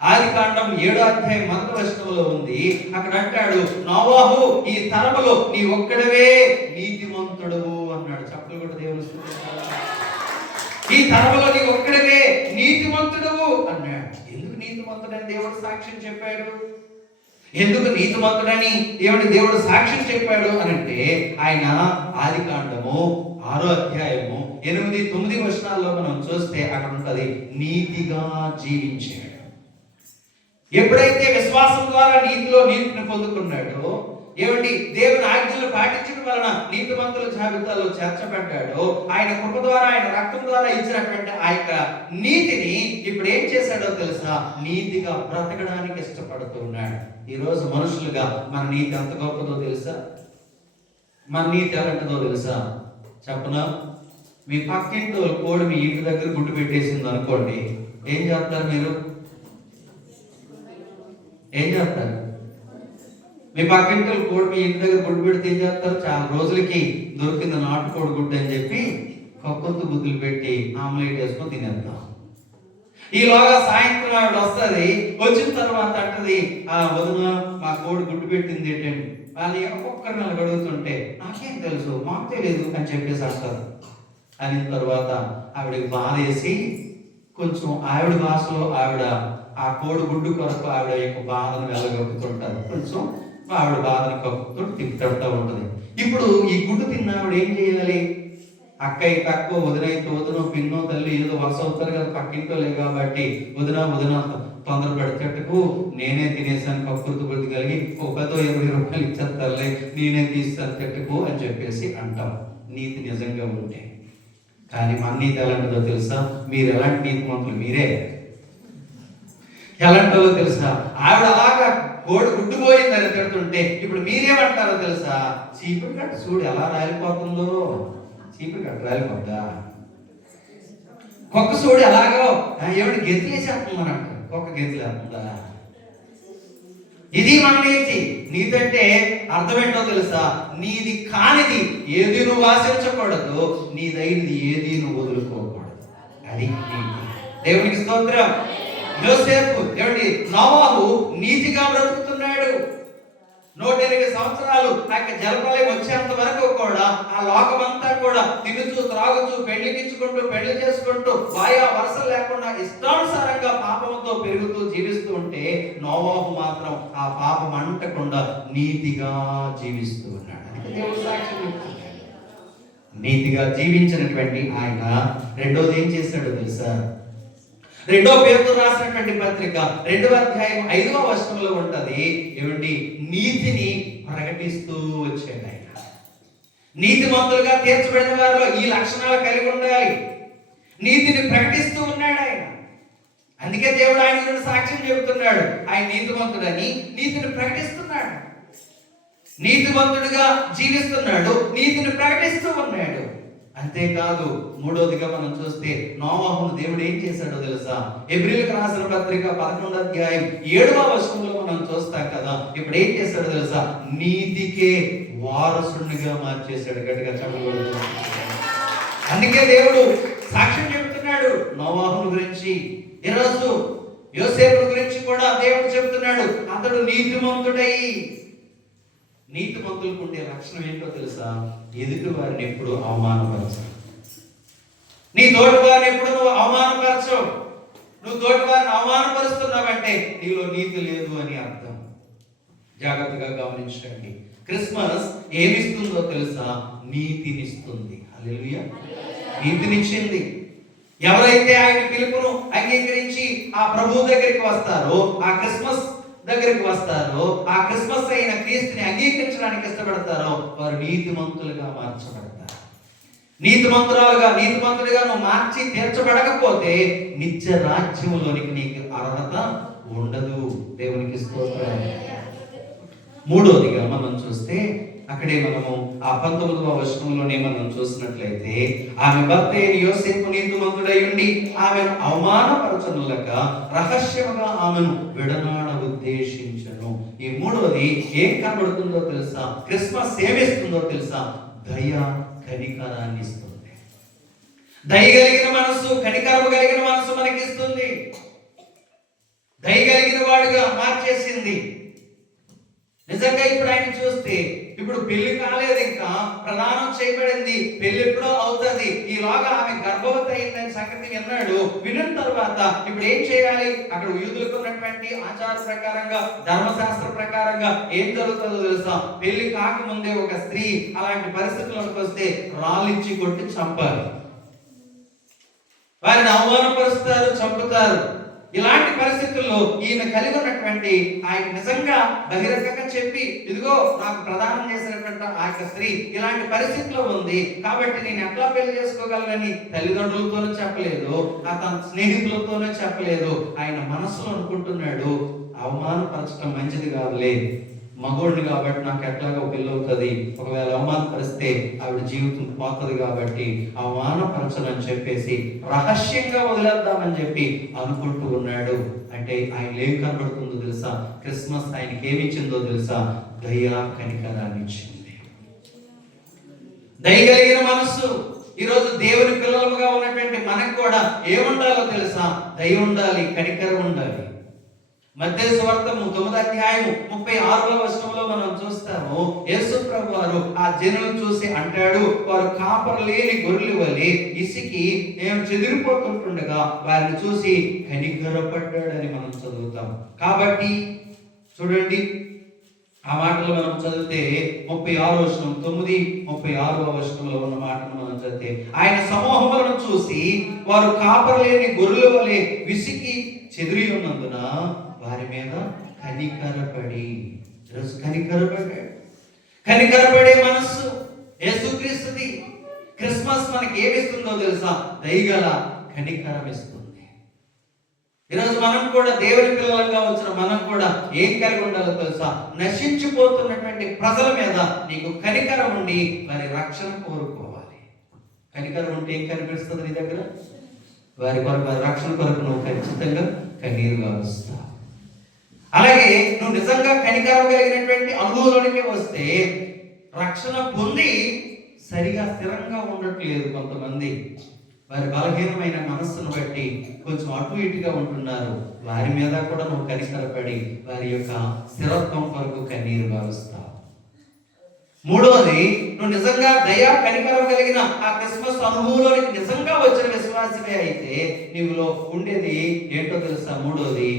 ఆదికాండం 7వ అధ్యాయం 1వ వచనంలో ఉంది. అక్కడ అంటాడు, నోవాహు ఈ తరములో నీ ఒక్కడవే నీతిమంతుడవు అన్నాడు. చప్పట్లు కొట్టి దేవుని స్తుతించాలి. ఈ తరములో నీ ఒక్కడవే నీతిమంతుడవు అన్నాడు. ఎందుకు నీతిమంతుడని దేవుడు సాక్ష్యం చెప్పాడు? ఎందుకు నీతిమంతుడని దేవుడు సాక్ష్యం చెప్పాడు అని అంటే, ఆయన ఆదికాండము 6వ అధ్యాయము 8, 9 వచనాల్లో మనం చూస్తే అక్కడ ఉంటది, నీతిగా జీవించాడు. ఎప్పుడైతే విశ్వాసం ద్వారా నీతిని పొందుకున్నాడో, దేవుని ఆజ్ఞలు పాటించడం వలన నీతిమంతుల జాబితాలో చేర్చబడ్డాడో, ఆయన కృప ద్వారా, ఆయన రక్తం ద్వారా ఇచ్చినటువంటి ఆ యొక్క నీతిని ఇప్పుడు ఏం చేశాడో తెలుసా? నీతిగా బ్రతకడానికి ఇష్టపడుతూ ఉన్నాడు. ఈరోజు మనుషులుగా మన నీతి ఎంత గొప్పదో తెలుసా? మన నీతి ఎలాంటిదో తెలుసా? చెప్పనా? మీ పక్కింటి కోడి మీ ఇంటి దగ్గర గుడ్డు పెట్టేసింది అనుకోండి, ఏం చేస్తారు మీరు? ఏం చేస్తారు? మీ పక్కింటి కోడి మీ ఇంటి దగ్గర గుడ్డు పెడితే ఏం చేస్తారు? చాలా రోజులకి దొరికింది నాటుకోడి గుడ్డు అని చెప్పి కొత్త గుడ్డులు పెట్టి ఆమ్లెట్ వేసుకొని తినేద్దాం. ఈలోగా సాయంత్రం ఆవిడ వస్తుంది. వచ్చిన తర్వాత అంటది, వదిన మా కోడి గుడ్డు పెట్టింది ఏంటండి? వాళ్ళు ఒక్కొక్కరిని అలా అడుగుతుంటే, నాకేం తెలుసు, మాకు తెలియదు అని చెప్పేసి అంటారు. అయిన తర్వాత ఆవిడకి బాధ వేసి కొంచెం ఆవిడ భాషలో ఆవిడ ఆ కోడి గుడ్డు కొరకు ఆవిడ యొక్క బాధను వెళ్ళగొక్కుతుంటారు. కొంచెం ఆవిడ బాధను కప్పుతూ తిప్పుతూ ఉంటుంది. ఇప్పుడు ఈ గుడ్డు తిన్న ఆవిడ ఏం చేయాలి? అక్కయ్య తక్కువ, వదినైతే వదిన, పిన్నో తల్లి ఏదో వరుస అవుతారు కదా, పక్కింటో లేదు కాబట్టి వదిన తొందర పెడతట్టుకు నేనే తినేసాను కక్కుర్తి బుద్ధి కలిగి ఒక 10-20 రూపాయలు ఇచ్చేస్తారులే, నేనే తీస్తాను తిట్టుకో అని చెప్పేసి అంటాం నీతి నిజంగా ఉంటే. కానీ మన నీతి ఎలాంటిదో తెలుసా? మీరు ఎలాంటి నీతిమంతులు మీరే. ఎలాంటో తెలుసా? ఆవిడ అలాగా కోడి గుడ్డుపోయిందని తిడుతుంటే ఇప్పుడు మీరేమంటారో తెలుసా? చీపురు కట్ట చూడు ఎలా రాలిపోతుందో. చీపురు కట్ట రాలిపోద్దా? కుక్క చూడు ఎలాగో ఏమిటి గెంతులు వేసేస్తుందనంట. కుక్క గెంతులు వేస్తుందా? ఇది మన నీతి. నీతి అంటే అర్థం ఏంటో తెలుసా? నీది కానిది ఏది నువ్వు ఆశించకూడదు, నీదైనది ఏది నువ్వు వదులుకోకూడదు. అది నీతి. దేవునికి స్తోత్రం. యోసేపు ఏమిటి? నోవాహు నీతిగా బ్రతుకుతున్నాడు. 108 సంవత్సరాలు ఆ జలప్రలయం వచ్చేంత వరకు కూడా ఆ లోకమంతా కూడా తినుచు త్రాగుచు పెళ్లి చేసుకుంటూ వాయా వరుసలు లేకుండా ఇష్టానుసారంగా పాపంతో పెరుగుతూ జీవిస్తూ ఉంటే నోవాహు మాత్రం ఆ పాపం అంటకుండా నీతిగా జీవిస్తూ ఉన్నాడు. దేవుడు సాక్ష్యం చెప్తున్నాడు. నీతిగా జీవించినటువంటి ఆయన రెండోది ఏం చేశాడో తెలుసా? 2 పేతురు రాసినటువంటి పత్రిక 2వ అధ్యాయం 5వ వచనంలో ఉంటది. ఏమిటి? నీతిని ప్రకటిస్తూ వచ్చాడు ఆయన. నీతిమంతులుగా తీర్చబడిన వారిలో ఈ లక్షణాలు కలిగి ఉండాలి. నీతిని ప్రకటిస్తూ ఉన్నాడు ఆయన. అందుకే దేవుడు ఆయన గురించి సాక్ష్యం చెబుతున్నాడు. ఆయన నీతిమంతుడని నీతిని ప్రకటిస్తున్నాడు. నీతిమంతుడిగా జీవిస్తున్నాడు, నీతిని ప్రకటిస్తూ ఉన్నాడు. అంతేకాదు మూడోదిగా మనం చూస్తే నోవాహును దేవుడు ఏం చేశాడో తెలుసా? హెబ్రీయులకు రాసిన పత్రిక 11వ అధ్యాయం 7వ వచనంలో మనం చూస్తాం కదా. ఇప్పుడు ఏం చేశాడో తెలుసా? నీతికే వారసునిగా మార్చేశాడు. గట్టిగా చెప్పకూడదు. అందుకే దేవుడు సాక్ష్యం చెప్తున్నాడు నోవాహును గురించి. ఈరోజు యోసేపు గురించి కూడా దేవుడు చెప్తున్నాడు, అతడు నీతిమంతుడై. నీతిమంతులకు ఉండే లక్షణం ఏంటో తెలుసా? ఎదుటి వారిని ఎప్పుడు అవమానపరచవు. నీ తోటి వారిని ఎప్పుడు నువ్వు అవమానపరచవు. నువ్వు తోటి వారిని అవమానపరుస్తున్నావంటే నీలో నీతి లేదు అని అర్థం. జాగ్రత్తగా గమనించండి. క్రిస్మస్ ఏమిస్తుందో తెలుసా? నీతినిస్తుంది. హల్లెలూయా. నీతినిచ్చింది. ఎవరైతే ఆయన పిలుపును అంగీకరించి ఆ ప్రభువు దగ్గరికి వస్తారో, ఆ క్రిస్మస్ దగ్గరికి వస్తారో, ఆ క్రిస్మస్ అయిన క్రీస్తుని అంగీకరించడానికి ఇష్టపడతారో వారు నీతిమంతులుగా మార్చబడతారు. నీతిమంతుడిగా నువ్వు మార్చి తీర్చబడకపోతే నిత్య రాజ్యములోనికి నీకు అర్హత ఉండదు. దేవునికి స్తోత్రం. మూడోదిగా మనం చూస్తే అక్కడే మనము ఆ 19వ వచనంలోనే మనం చూసినట్లయితే ఆమె భర్త అయిన యోసేపు నీతిమంతుడై ఉండి ఆమెను అవమానపరచనులక రహస్యముగా ఆమెను విడనాడ ఉద్దేశించను. ఈ మూడోది ఏం కనబడుతుందో తెలుసా? క్రిస్మస్ ఏమిస్తుందో తెలుసా? దయ, కనికరాన్ని ఇస్తుంది. దయ కలిగిన మనసు, కనికరము కలిగిన మనసు మనకిస్తుంది. దయ కలిగిన వాడుగా మార్చేసింది. నిజంగా ఇప్పుడు ఆయన చూస్తే ఇప్పుడు పెళ్లి కాలేదు, ఇంకా ప్రదానం చేయబడింది, పెళ్లి ఎప్పుడో అవుతుంది, ఈలోగా ఆమె గర్భవతి అయిందని సంగతి విన్నాడు. విన్న తర్వాత ఇప్పుడు ఏం చేయాలి? అక్కడ యూదులకు ఉన్నటువంటి ఆచార ప్రకారంగా, ధర్మశాస్త్ర ప్రకారంగా ఏం జరుగుతుందో తెలుసా? పెళ్లి కాకముందే ఒక స్త్రీ అలాంటి పరిస్థితులకు వస్తే రాళ్ళిచ్చి కొట్టి చంపాలి. వారిని అవమానపరుస్తారు, చంపుతారు. ఇలాంటి పరిస్థితుల్లో ఈయన కలిగి ఉన్నటువంటి ఆయన నిజంగా బహిరంగంగా చెప్పి, ఇదిగో నాకు ప్రదానం చేసినటువంటి ఆ స్త్రీ ఇలాంటి పరిస్థితిలో ఉంది కాబట్టి నేను ఎట్లా పెళ్లి చేసుకోగలనని తల్లిదండ్రులతోనూ చెప్పలేదు, తన స్నేహితులతోనూ చెప్పలేదు. ఆయన మనసులో అనుకుంటున్నాడు, అవమానపరచడం మంచిది కాదులే, మగోడిని కాబట్టి నాకు ఎట్లాగో పెళ్ళి అవుతుంది, ఒకవేళ అవమానపరిస్తే ఆవిడ జీవితం పోతుంది కాబట్టి అవమానపరచనని చెప్పేసి రహస్యంగా వదిలేద్దామని చెప్పి అనుకుంటూ ఉన్నాడు. అంటే ఆయన ఏం కనబడుతుందో తెలుసా? క్రిస్మస్ ఆయనకి ఏమిచ్చిందో తెలుసా? దయ, కనికరాన్ని ఇచ్చింది. దయ కలిగిన మనస్సు. ఈరోజు దేవుని పిల్లలుగా ఉన్నటువంటి మనకు కూడా ఏముండాలో తెలుసా? దయ ఉండాలి, కనికరం ఉండాలి. మత్తయి సువార్త 9వ అధ్యాయం 36వ వచనంలో మనం చూస్తాము, యేసు ప్రభు వారు ఆ జనులను చూసి అంటాడు, వారు కాపరు లేని గొర్రెల వలె ఇసికి నేను చెదిరిపోతుంటుండగా వారిని చూసి కనికరపడ్డాడని మనం చదువుతాం. కాబట్టి చూడండి, ఆ మాటలు మనం చదివితే 36వ వచనం 9:36వ వచనంలో ఉన్న మాటను మనం చదివితే, ఆయన సమూహములను చూసి వారు కాపరు లేని గొర్రెల వలె విసికి చెదిరి ఉన్నందున వారి మీద కనికరపడి. ఈరోజు కనికరపడ్డాడు. కనికరపడే మనస్సు యేసుక్రీస్తుది. క్రిస్మస్ మనకి ఏమిస్తుందో తెలుసా? దయగల కనికరం ఇస్తుంది. ఈరోజు మనం కూడా దేవుని పిల్లలంగా వచ్చిన మనం కూడా ఏం కలిగి ఉండాలో తెలుసా? నశించిపోతున్నటువంటి ప్రజల మీద నీకు కనికరం ఉండి వారి రక్షణ కోరుకోవాలి. కనికరం ఉంటే ఏం కనిపిస్తుంది నీ దగ్గర? వారి రక్షణ కొరకు నువ్వు ఖచ్చితంగా కన్నీరు గారుస్తావు. అలాగే నువ్వు నిజంగా కనికరం కలిగినటువంటి అనుభవంలోనికి వస్తే రక్షణ పొంది సరిగా స్థిరంగా ఉండట్లేదు. కొంతమంది వారి బలహీనమైన మనస్సును బట్టి కొంచెం అటు ఇటుగా ఉంటున్నారు. వారి మీద కూడా నువ్వు కనికరపడి వారి యొక్క స్థిరత్వం కొరకు కన్నీరు గారుస్తావు. మూడవది, నువ్వు నిజంగా దయా కనికరం కలిగిన ఆ క్రిస్మస్ అనుభవంలోనికి నిజంగా వచ్చిన విశ్వాసమే అయితే నీవులో ఉండేది ఏంటో తెలుసా? మూడవది,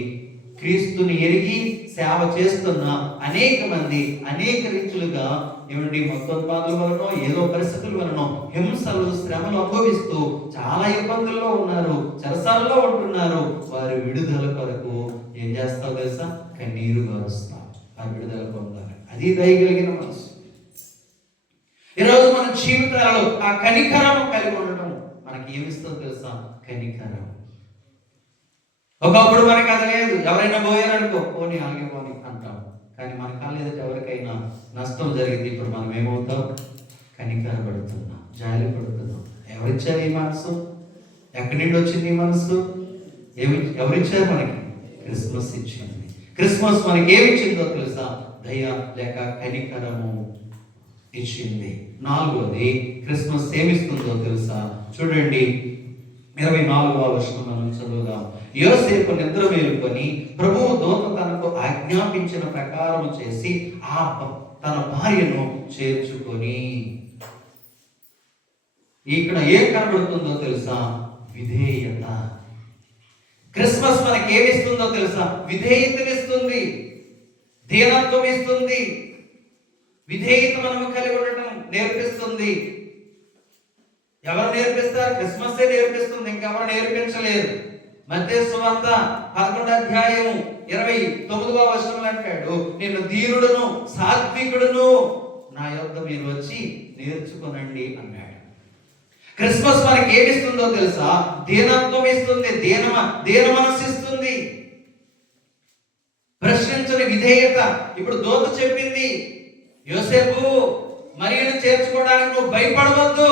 క్రీస్తుని ఎరిగి సేవ చేస్తున్న అనేక మంది అనేక రీతులుగా ఏమండి మత్తోన్మాదుల వలనో ఏదో పరిస్థితుల వలనో హింసలు శ్రమలు అనుభవిస్తూ చాలా ఇబ్బందుల్లో ఉన్నారు, చెరసాలలో ఉంటున్నారు. వారి విడుదల కొరకు ఏం చేస్తావు తెలుసా? కన్నీరు గారుస్తావు. ఆ విడుదల పొందాలి. అది దయగలిగిన మనసు. ఈరోజు మన జీవితాలలో ఆ కనికరం కలిగి ఉండడం మనకి ఏమిస్తుందో తెలుసా? కనికరం. ఒకప్పుడు మనకి అది లేదు. ఎవరైనా పోయారనుకో, పోనీ ఆగే పోని అంటాం. కానీ మన కాలేదట ఎవరికైనా నష్టం జరిగింది, ఇప్పుడు మనం ఏమవుతాం? కనికరపడుతున్నాం, జాలి పడుతున్నాం. ఎవరిచ్చారు ఈ మనసు? ఎక్కడి నుండి వచ్చింది ఈ మనసు? ఎవరిచ్చారు మనకి? క్రిస్మస్ ఇచ్చింది. క్రిస్మస్ మనకి ఏమిచ్చిందో తెలుసా? దయ లేక కనికరము ఇచ్చింది. నాలుగోది, క్రిస్మస్ ఏమిస్తుందో తెలుసా? చూడండి, 24వ వచనం మనం చదువుదాం. యోసేపు నిద్ర మేలుకొని ప్రభువు దూత తనకు ఆజ్ఞాపించిన ప్రకారం చేసి తన భార్యను చేర్చుకొని. ఇక్కడ ఏం కనబడుతుందో తెలుసా? విధేయత. క్రిస్మస్ మనకి ఏమిస్తుందో తెలుసా? విధేయతనిస్తుంది, దీనత్వం ఇస్తుంది, విధేయత మనము కలిగి ఉండటం నేర్పిస్తుంది. ఎవరు నేర్పిస్తారు? క్రిస్మస్ నేర్పిస్తుంది, ఇంకెవరు నేర్పించలేరు. మత్తయి సువార్త 11వ అధ్యాయము 29వ వచనంలో అంటాడు, నేను ధీరుడును సాత్వికుడును, నా యొద్ద మీరు వచ్చి నేర్చుకోనండి అన్నాడు. క్రిస్మస్ మనకి ఏమిస్తుందో తెలుసా? దీనత్వం ఇస్తుంది, దీన మనస్సు ఇస్తుంది, ప్రశ్నించని విధేయత. ఇప్పుడు దూత చెప్పింది, యోసేపు మరియను చేర్చుకోవడానికి నువ్వు భయపడవద్దు,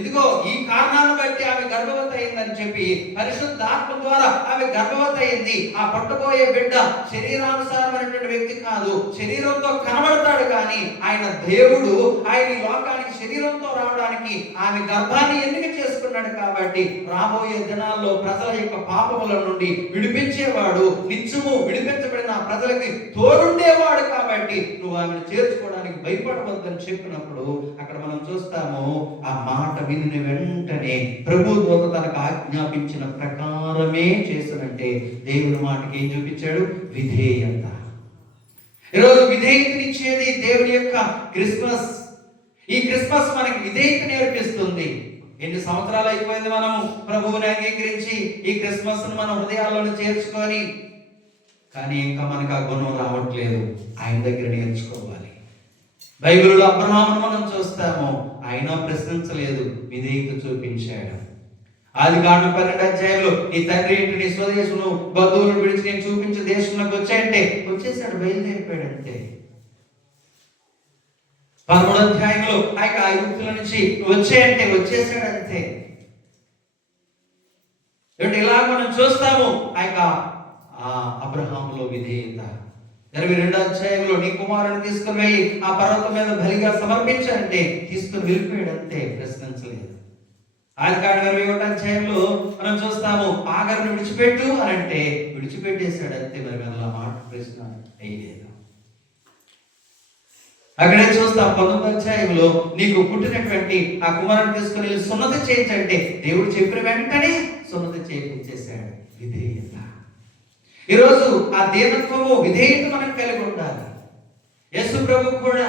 ఇదిగో ఈ కారణాన్ని బట్టి ఆమె గర్భవతి అయిందని చెప్పి పరిశుద్ధాత్మ ద్వారా ఆమె గర్భవతి అయింది. ఆ పుట్టబోయే బిడ్డ శరీరానుసారమైనటువంటి వ్యక్తి కాదు, శరీరంతో కనబడతాడు, కానీ ఆయన దేవుడు. ఆయన ఈ లోకానికి శరీరంతో రావడానికి ఆమె గర్భాన్ని ఎన్నిక చేసుకున్నాడు. కాబట్టి రాబోయే దినాల్లో ప్రజల యొక్క పాపముల నుండి విడిపించేవాడు, నిత్యము విడిపించబడిన ప్రజలకి తోడుండేవాడు. కాబట్టి నువ్వు ఆమెను చేర్చుకోవడానికి భయపడవద్దని చెప్పినప్పుడు అక్కడ మనం చూస్తాము, ఆ మాట విని వెంటనే ప్రభు దూత తనకు ఆజ్ఞాపించిన ప్రకారమే చేసినంటే దేవుని మాటకి ఏం చూపించాడు? విధేయత. ఈరోజు విధేయతనిచ్చేది దేవుని యొక్క క్రిస్మస్. ఈ క్రిస్మస్ మనకి విధేయత నేర్పిస్తుంది. ఎన్ని సంవత్సరాలు అయిపోయింది మనము ప్రభువుని అంగీకరించి ఈ క్రిస్మస్ ను మన హృదయాలను చేర్చుకొని, కానీ ఇంకా మనకు ఆ గుణం రావట్లేదు. ఆయన దగ్గర నేర్చుకోవాలి. బైబిల్లో అబ్రహామును మనం చూస్తాము, ఆయన ప్రశ్నించలేదు, విధేయత చూపించాడు. ఆదికాండం 12వ అధ్యాయంలో నీ తండ్రి ఇంటి, నీ స్వదేశమును, బంధువులను విడిచి నేను చూపించే దేశంలోకి వచ్చాయంటే వచ్చేసాడు, బయలుదేరిపోయాడు అంతే. 13వ అధ్యాయంలో ఆ యొక్క ఐగుప్తుల నుంచి వచ్చాయంటే వచ్చేసాడు అంతే. ఇలా మనం చూస్తాము ఆ యొక్క అబ్రహాములో విధేయత. 22వ అధ్యాయంలో నీ కుమారుని తీసుకుని వెళ్ళి ఆ పర్వతం మీద బలిగా సమర్పించాలంటే తీసుకుని వెళ్ళిపోయాడు అంతే, ప్రశ్నించలేదు. ఆదికాండం 21వ అధ్యాయంలో మనం చూస్తాము, ఆగరుని విడిచిపెట్టు అని అంటే విడిచిపెట్టేశాడు అంతే. మరి అలా మాట ప్రశ్న అయ్యలేదు. అక్కడే చూస్తాం 19వ అధ్యాయంలో నీకు పుట్టినటువంటి ఆ కుమారుని తీసుకుని వెళ్ళి సున్నతి చేయించంటే దేవుడు చెప్పిన వెంటనే సున్నతి చేయించేశాడు. విధేయత. ఈరోజు ఆ దీనత్వము, విధేయత మనం కలిగి ఉండాలి. యేసు ప్రభు కూడా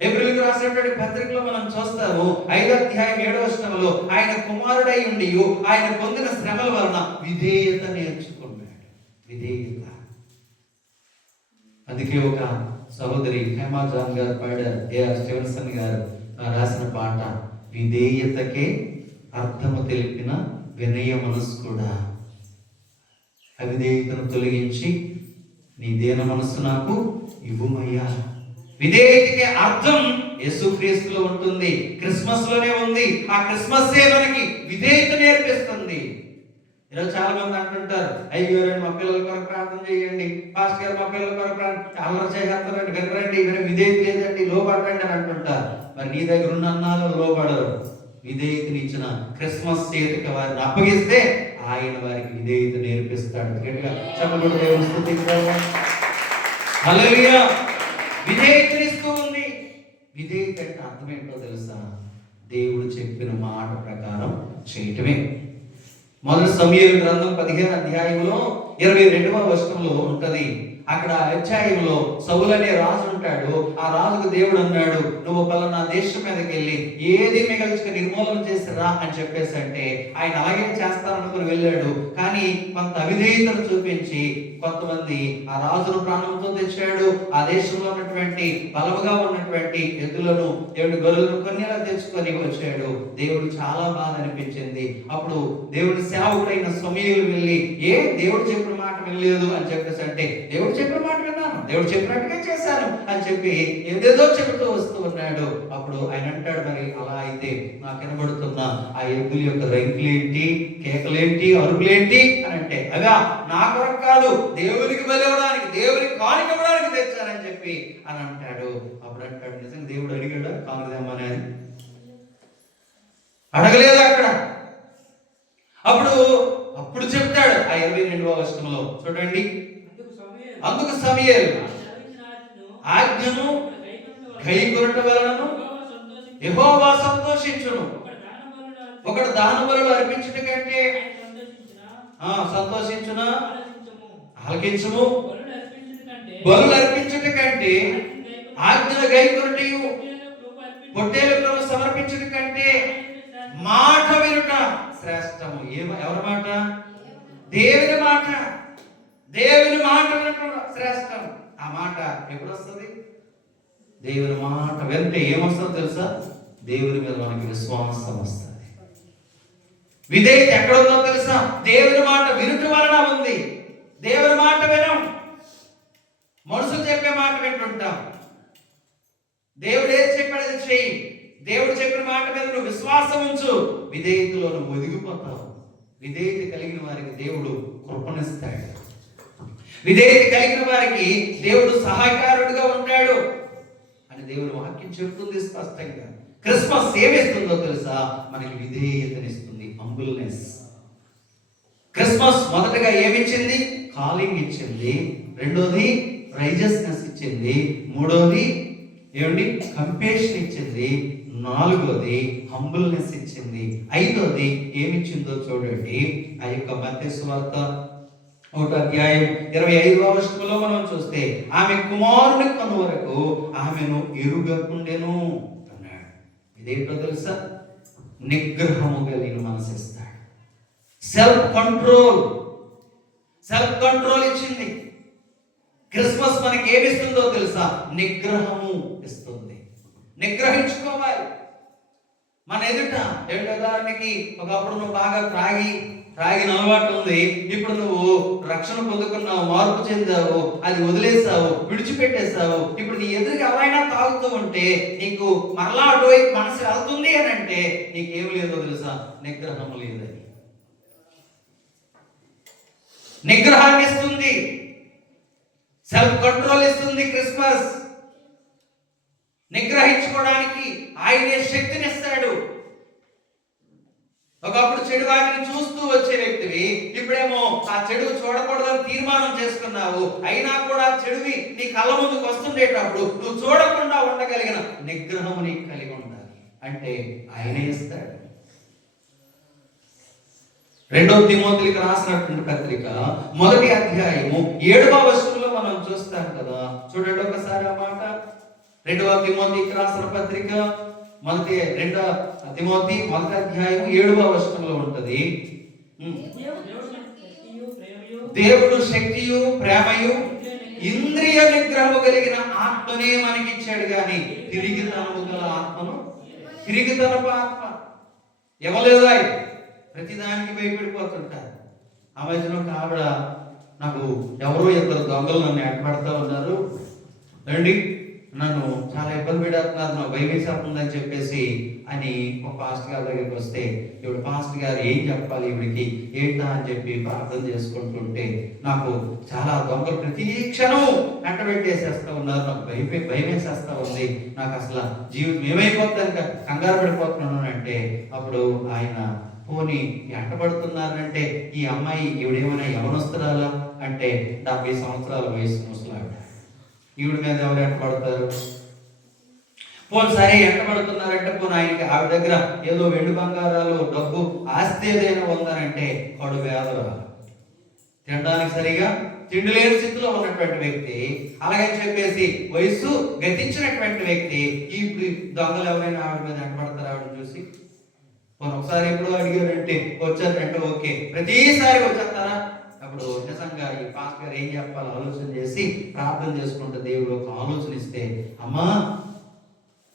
హెబ్రీయులకు రాసినటువంటి పత్రికలో మనం చూస్తాము, 5వ అధ్యాయం 7వ వచనంలో ఆయన కుమారుడై ఉండి ఆయన పొందిన శ్రమల వలన విధేయత నేర్చుకున్నాడు. విధేయత. అందుకే ఒక సహోదరి హేమా జాన్ గారు పాడారు, ఏఆర్ స్టీవెన్సన్ గారు రాసిన పాట, విధేయతకే అర్థము తెలిపిన వినయ మనసు కూడా. అవిధేయతను తొలగించి నీ దేన మనసు నాకు ఇవ్వుమయ్యా. విధేయతకి అర్థం యేసుక్రీస్తులో ఉంటుంది, క్రిస్మస్ లోనే ఉంది. ఆ క్రిస్మస్ మనకి విధేయత నేర్పిస్తుంది. ఈరోజు చాలా మంది అంటుంటారు, అయ్యో మా పిల్లల కొరకు ప్రార్థన చేయండి, పాస్టర్ గారు మా పిల్లల కొరకు అల్లరి చేస్తారండి, వినరండి, విధేయత లేదండి, లోపడండి అని అంటుంటారు. మరి నీ దగ్గర ఉన్న అన్నాలో లోపడరు. విధేయతనిచ్చిన క్రిస్మస్ చేతికి వారిని అప్పగిస్తే ఆయన వారికి విధేయత నేర్పిస్తాడు. చెప్పకూడదు, దేవుని స్తుతించాలి. హల్లెలూయా. విధేయతనిస్తూ ఉంది. విధేయత అంటే అర్థం ఏంటో తెలుసా? దేవుడు చెప్పిన మాట ప్రకారం చేయటమే. మొదటి సమూయేలు గ్రంథం 15వ అధ్యాయంలో 22వ వచనంలో ఉంటది. అక్కడ అధ్యాయంలో సౌలు అనే రాజు ఉంటాడు. ఆ రాజుకు దేవుడు అన్నాడు, నువ్వు పలానా దేశం మీదకి వెళ్ళి ఏది మిగల్చుక నిర్మూలన చేసిరా అని చెప్పేసి అంటే ఆయన అలాగే చేస్తారనుకుని వెళ్ళాడు. కానీ కొంత అవిధేయతను చూపించి కొంతమంది ఆ రాజును ప్రాణంతో తెచ్చాడు. ఆ దేశంలో ఉన్నటువంటి బలముగా ఉన్నటువంటి ఎద్దులను, దేవుడి గొర్రెలను కొన్నేలా తెచ్చుకొని వచ్చాడు. దేవుడు చాలా బాధ అనిపించింది. అప్పుడు దేవుడి సేవకుడైన సమూయేలు వెళ్ళి, దేవుడు చెప్పిన మాట వినలేదు అని చెప్పేసి అంటే, దేవుడు చెప్పిన మాట విన్నాను, దేవుడు చెప్పినట్టుగా చేశాను అని చెప్పి ఏదేదో చెబుతూ వస్తూ ఉన్నాడు. అప్పుడు ఆయన అంటాడు, మరి అలా అయితే నాకు వినబడుతున్న ఆ ఎద్దుల యొక్క రంకులేంటి, కేకలేంటి, అరుపులేంటి అని అంటే, అవా నా కొరకు కాదు, దేవునికి బలి ఇవ్వడానికి, దేవునికి కానుక ఇవ్వడానికి తెచ్చానని చెప్పి అని అంటాడు. అప్పుడు అంటాడు, నిజంగా దేవుడు అడిగాడా కానుకదేమని? అడగలేదు అక్కడ. అప్పుడు చెప్తాడు ఆ 22వ వచనంలో చూడండి, అందుకు సమూయేలు ఆజ్ఞను గైకొనుట వలనను యెహోవా సంతోషించును. ఒకడు దానబలులు అర్పించుట కంటే సంతోషించునా, ఆలకించుము. బలులు అర్పించుట కంటే ఆజ్ఞను గైకొనుటయు పొట్టేలులను సమర్పించుట కంటే మాట వినుట శ్రేష్టము. ఎవరి మాట? దేవుని మాట. దేవుని మాట వినటం శ్రేష్టం. ఆ మాట ఎప్పుడు వస్తుంది? దేవుని మాట వింటే ఏమొస్తుందో తెలుసా? దేవుని మీద మనకి విశ్వాసం వస్తుంది. విధేయత ఎక్కడ ఉందో తెలుసా? దేవుని మాట వినుట వలన ఉంది. దేవుని మాట వినం, మనుషులు చెప్పే మాట వింటుంటాం. దేవుడు ఏది చెప్పాడు చెయ్యి. దేవుడు చెప్పిన మాట మీద నువ్వు విశ్వాసం ఉంచు, విధేయతలో నువ్వు ఒదిగిపోతావు. విధేయత కలిగిన వారికి దేవుడు కృపణిస్తాడు. విధేయత కలిగిన వారికి దేవుడు సహాయకారుడిగా ఉంటాడు అని దేవుని వాక్యం చెబుతుంది స్పష్టంగా. క్రిస్మస్ ఏమిస్తుందో తెలుసా? మనకి విధేయతనిస్తుంది, హంబుల్నెస్. క్రిస్మస్ మొదటగా ఏమిచ్చింది? కాలింగ్ ఇచ్చింది. రెండోది రైజస్నెస్ ఇచ్చింది. మూడోది ఏమండి కంపేషన్ ఇచ్చింది. నాలుగోది హంబుల్నెస్ ఇచ్చింది. ఐదోది ఏమిచ్చిందో చూడండి. ఆ యొక్క మత్తయి సువార్త 1వ అధ్యాయం 25వ వచనంలో మనం చూస్తే, ఆమె కుమారుని కను వరకు ఆమెను ఎరుగకుండెను అన్నాడు. ఇదేంటో తెలుసా? నిగ్రహము కలిగిన మనసు ఇస్తాడు. సెల్ఫ్ కంట్రోల్ ఇచ్చింది. క్రిస్మస్ మనకి ఏమిస్తుందో తెలుసా? నిగ్రహము ఇస్తుంది. నిగ్రహించుకోవాలి. మన ఎదుట ఉదాహరణకి ఒకప్పుడు నువ్వు బాగా త్రాగిన అలవాటు ఉంది. ఇప్పుడు నువ్వు రక్షణ పొందుకున్నావు, మార్పు చెందావు, అది వదిలేసావు, విడిచిపెట్టేసావు. ఇప్పుడు నీ ఎదురుగా ఎవరైనా తాగుతూ ఉంటే నీకు మరలా అటువైపు మనసు వెళ్తుంది అని అంటే నీకేం లేదో తెలుసా? నిగ్రహం లేదని. నిగ్రహాన్ని ఇస్తుంది, సెల్ఫ్ కంట్రోల్ ఇస్తుంది క్రిస్మస్. నిగ్రహించుకోవడానికి ఆయనే శక్తినిస్తాడు. ఒకప్పుడు చెడు వాటిని చూస్తూ వచ్చే వ్యక్తివి, ఇప్పుడేమో ఆ చెడు చూడకూడదని తీర్మానం చేసుకున్నావు. అయినా కూడా చెడువి నీ కళ్ళ ముందుకు వస్తుండేటప్పుడు నువ్వు చూడకుండా ఉండగలిగిన నిగ్రహం నీకు కలిగి ఉండాలి. అంటే ఆయనే ఇస్తాడు. 2వ తిమోతికి రాసినటువంటి పత్రిక 1వ అధ్యాయము 7వ వచనంలో మనం చూస్తాం కదా. చూడండి ఒకసారి ఆ మాట. 2వ తిమోతికి రాసిన పత్రిక 2వ తిమోతి 1వ అధ్యాయం 7వ వచనంలో ఉంటది. దేవుడు శక్తియు ప్రేమయు ఇంద్రియ నిగ్రహము కలిగిన ఆత్మనే మనకిచ్చాడు, కానీ తిరిగి తనము గల ఆత్మను, తిరిగి తనపు ఆత్మ ఇవ్వలేదా? ప్రతిదానికి భయపడిపోతుంటారు. ఆ మధ్యన ఒక ఆవిడ, నాకు ఎవరో ఇద్దరు దొంగలు నన్ను ఎక్కబడతా ఉన్నారు రండి, నన్ను చాలా ఇబ్బంది పెడుతున్నారు, నాకు భయమేసేస్తుందని చెప్పేసి అని ఒక పాస్టర్ గారి దగ్గరికి వస్తే, ఇప్పుడు పాస్టర్ గారు ఏం చెప్పాలి ఇవిడికి ఏంటా అని చెప్పి ప్రార్థన చేసుకుంటుంటే, నాకు చాలా దొంగలు ప్రతి క్షణం వెంట పెట్టేసేస్తా ఉన్నారు, నాకు భయమేసేస్తా ఉంది, నాకు అసలు జీవితం ఏమైపోతుందని కంగారు పడిపోతున్నాను అంటే, అప్పుడు ఆయన పోనీ ఎంటబడుతున్నారంటే ఈ అమ్మాయి ఈవిడేమైనా యవనస్తురాలా అంటే 70 సంవత్సరాల వయసు ముసలావిడ, ఈవిడ మీద ఎవరు ఎంటబడతారు? పోనీ సరే ఎంటబడుతున్నారంటే పోనీ ఆయనకి ఆవిడ దగ్గర ఏదో వెండి బంగారాలు డబ్బు ఆస్తి ఏదైనా ఉందనంటే కడు వేదలు, తినడానికి సరిగా తిండి లేని స్థితిలో ఉన్నటువంటి వ్యక్తి, అలాగని చెప్పేసి వయస్సు గతించినటువంటి వ్యక్తి, ఇప్పుడు దొంగలు ఎవరైనా ఆవిడ మీద ఎంటబడతారు? ఆవిడ చూసి ఒకసారి ఎప్పుడో అడిగారంటే వచ్చారంటే ఓకే, ప్రతిసారి వచ్చేస్తారా? అప్పుడు నిజంగా ఈ పాస్టర్ గారు ఏం చెప్పాలో ఆలోచన చేసి ప్రార్థన చేసుకుంటే దేవుడు ఒక ఆలోచన ఇస్తే, అమ్మా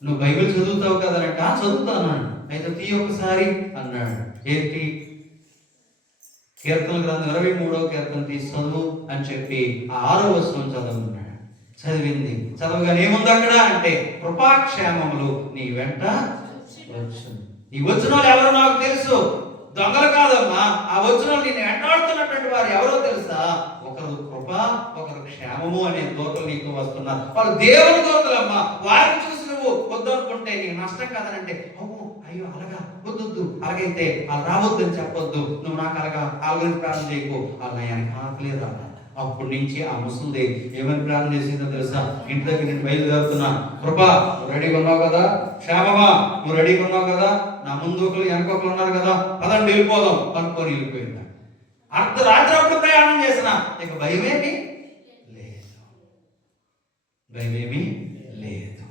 నువ్వు బైబిల్ చదువుతావు కదనంట, చదువుతాను, అయితే తీ ఒకసారి అన్నాడు. ఏంటి? కీర్తన గ్రంథం 23వ కీర్తన తీసి చదువు అని చెప్పి 6వ వచనం చదవమన్నాడు. చదివింది. చదవగానే ఏముంది అక్కడ అంటే, కృపాక్షేమములు నీ వెంట వచ్చు. ఈ వచ్చిన వాళ్ళు ఎవరో నాకు తెలుసు, దొంగలు కాదమ్మా. ఆ వచ్చిన వాళ్ళు నేను వెంటాడుతున్నటువంటి వారు ఎవరో తెలుసా? ఒకరు కృప, ఒకరు క్షేమము అనే దూతలు నీకు వస్తున్నారు. వాళ్ళు దేవుని దూతలమ్మా. వారిని చూసి నువ్వు వద్దు అనుకుంటే నీకు నష్టం కాదనంటే, అయ్యో అలాగా వద్దు, అలాగైతే వాళ్ళు రావద్దని చెప్పొద్దు, నువ్వు నాకు అలాగా వాళ్ళ గురించి ప్రార్థన చేయకు, వాళ్ళ నయానికి ఆకలేదు అన్న. అప్పటి నుంచి ఆ ముసలిది ఏమని ప్రార్థన చేసిందో తెలుసా? ఇంటి దగ్గర నేను బయలుదేరుతున్నా, కృపా నువ్వు రెడీగా ఉన్నావు కదా, క్షేమమా నువ్వు రెడీగా ఉన్నావు కదా, నా ముందు ఒకరు వెనకొకరు ఉన్నారు కదా, పదండి వెళ్ళిపోదాం అనుకొని వెళ్ళిపోయిందా. అర్ధరాత్రి అప్పుడు ప్రయాణం చేసిన ఇక భయమేమి లేదు, భయమేమి లేదు.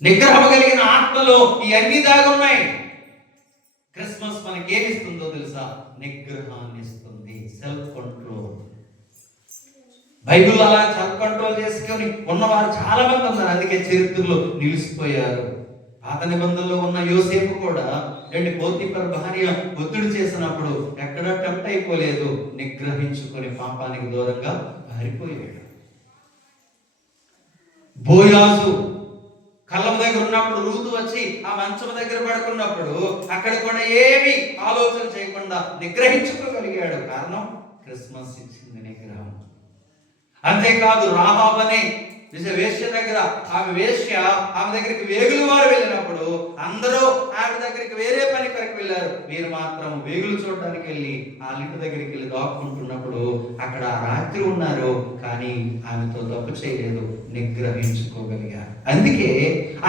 నిగ్రహం కలిగిన ఆత్మలో ఇవన్నీ దాగి ఉన్నాయి. క్రిస్మస్ మనకి ఏమిస్తుందో తెలుసా? నిగ్రహాన్ని ఇస్తుంది, సెల్ఫ్ కంట్రోల్. బైబిల్ అలా సెల్ఫ్ కంట్రోల్ చేసుకొని ఉన్నవారు చాలా మంది ఉన్నారు, అందుకే చరిత్రలో నిలిచిపోయారు. పాత నిబంధనలో ఉన్న యోసేపు కూడా పోతీఫర్ భార్య ఒత్తిడి చేసినప్పుడు ఎక్కడా టెంప్ట్ అయిపోలేదు, నిగ్రహించుకొని పాపానికి దూరంగా పారిపోయాడు. బోయాజు కళ్ళం దగ్గర ఉన్నప్పుడు రూతు వచ్చి ఆ మంచం దగ్గర పడుకున్నప్పుడు అక్కడ కూడా ఏమి ఆలోచన చేయకుండా నిగ్రహించుకోగలిగాడు. కారణం క్రిస్మస్ ఇచ్చింది నిగ్రహం. అంతేకాదు రాహాబు అనే వేశ్య దగ్గర, ఆమె వేశ్య, ఆమె దగ్గరికి వేగులు వారు వెళ్ళినప్పుడు అందరూ ఆమె దగ్గరికి వేరే పని కొరకు వెళ్ళారు, వీరు మాత్రం వేగులు చూడడానికి వెళ్ళి ఆ ఇంటి దగ్గరికి వెళ్ళి దాక్కుంటున్నప్పుడు అక్కడ రాత్రి ఉన్నారు, కానీ ఆమెతో తప్పు చేయలేదు, నిగ్రహించుకోగలిగారు. అందుకే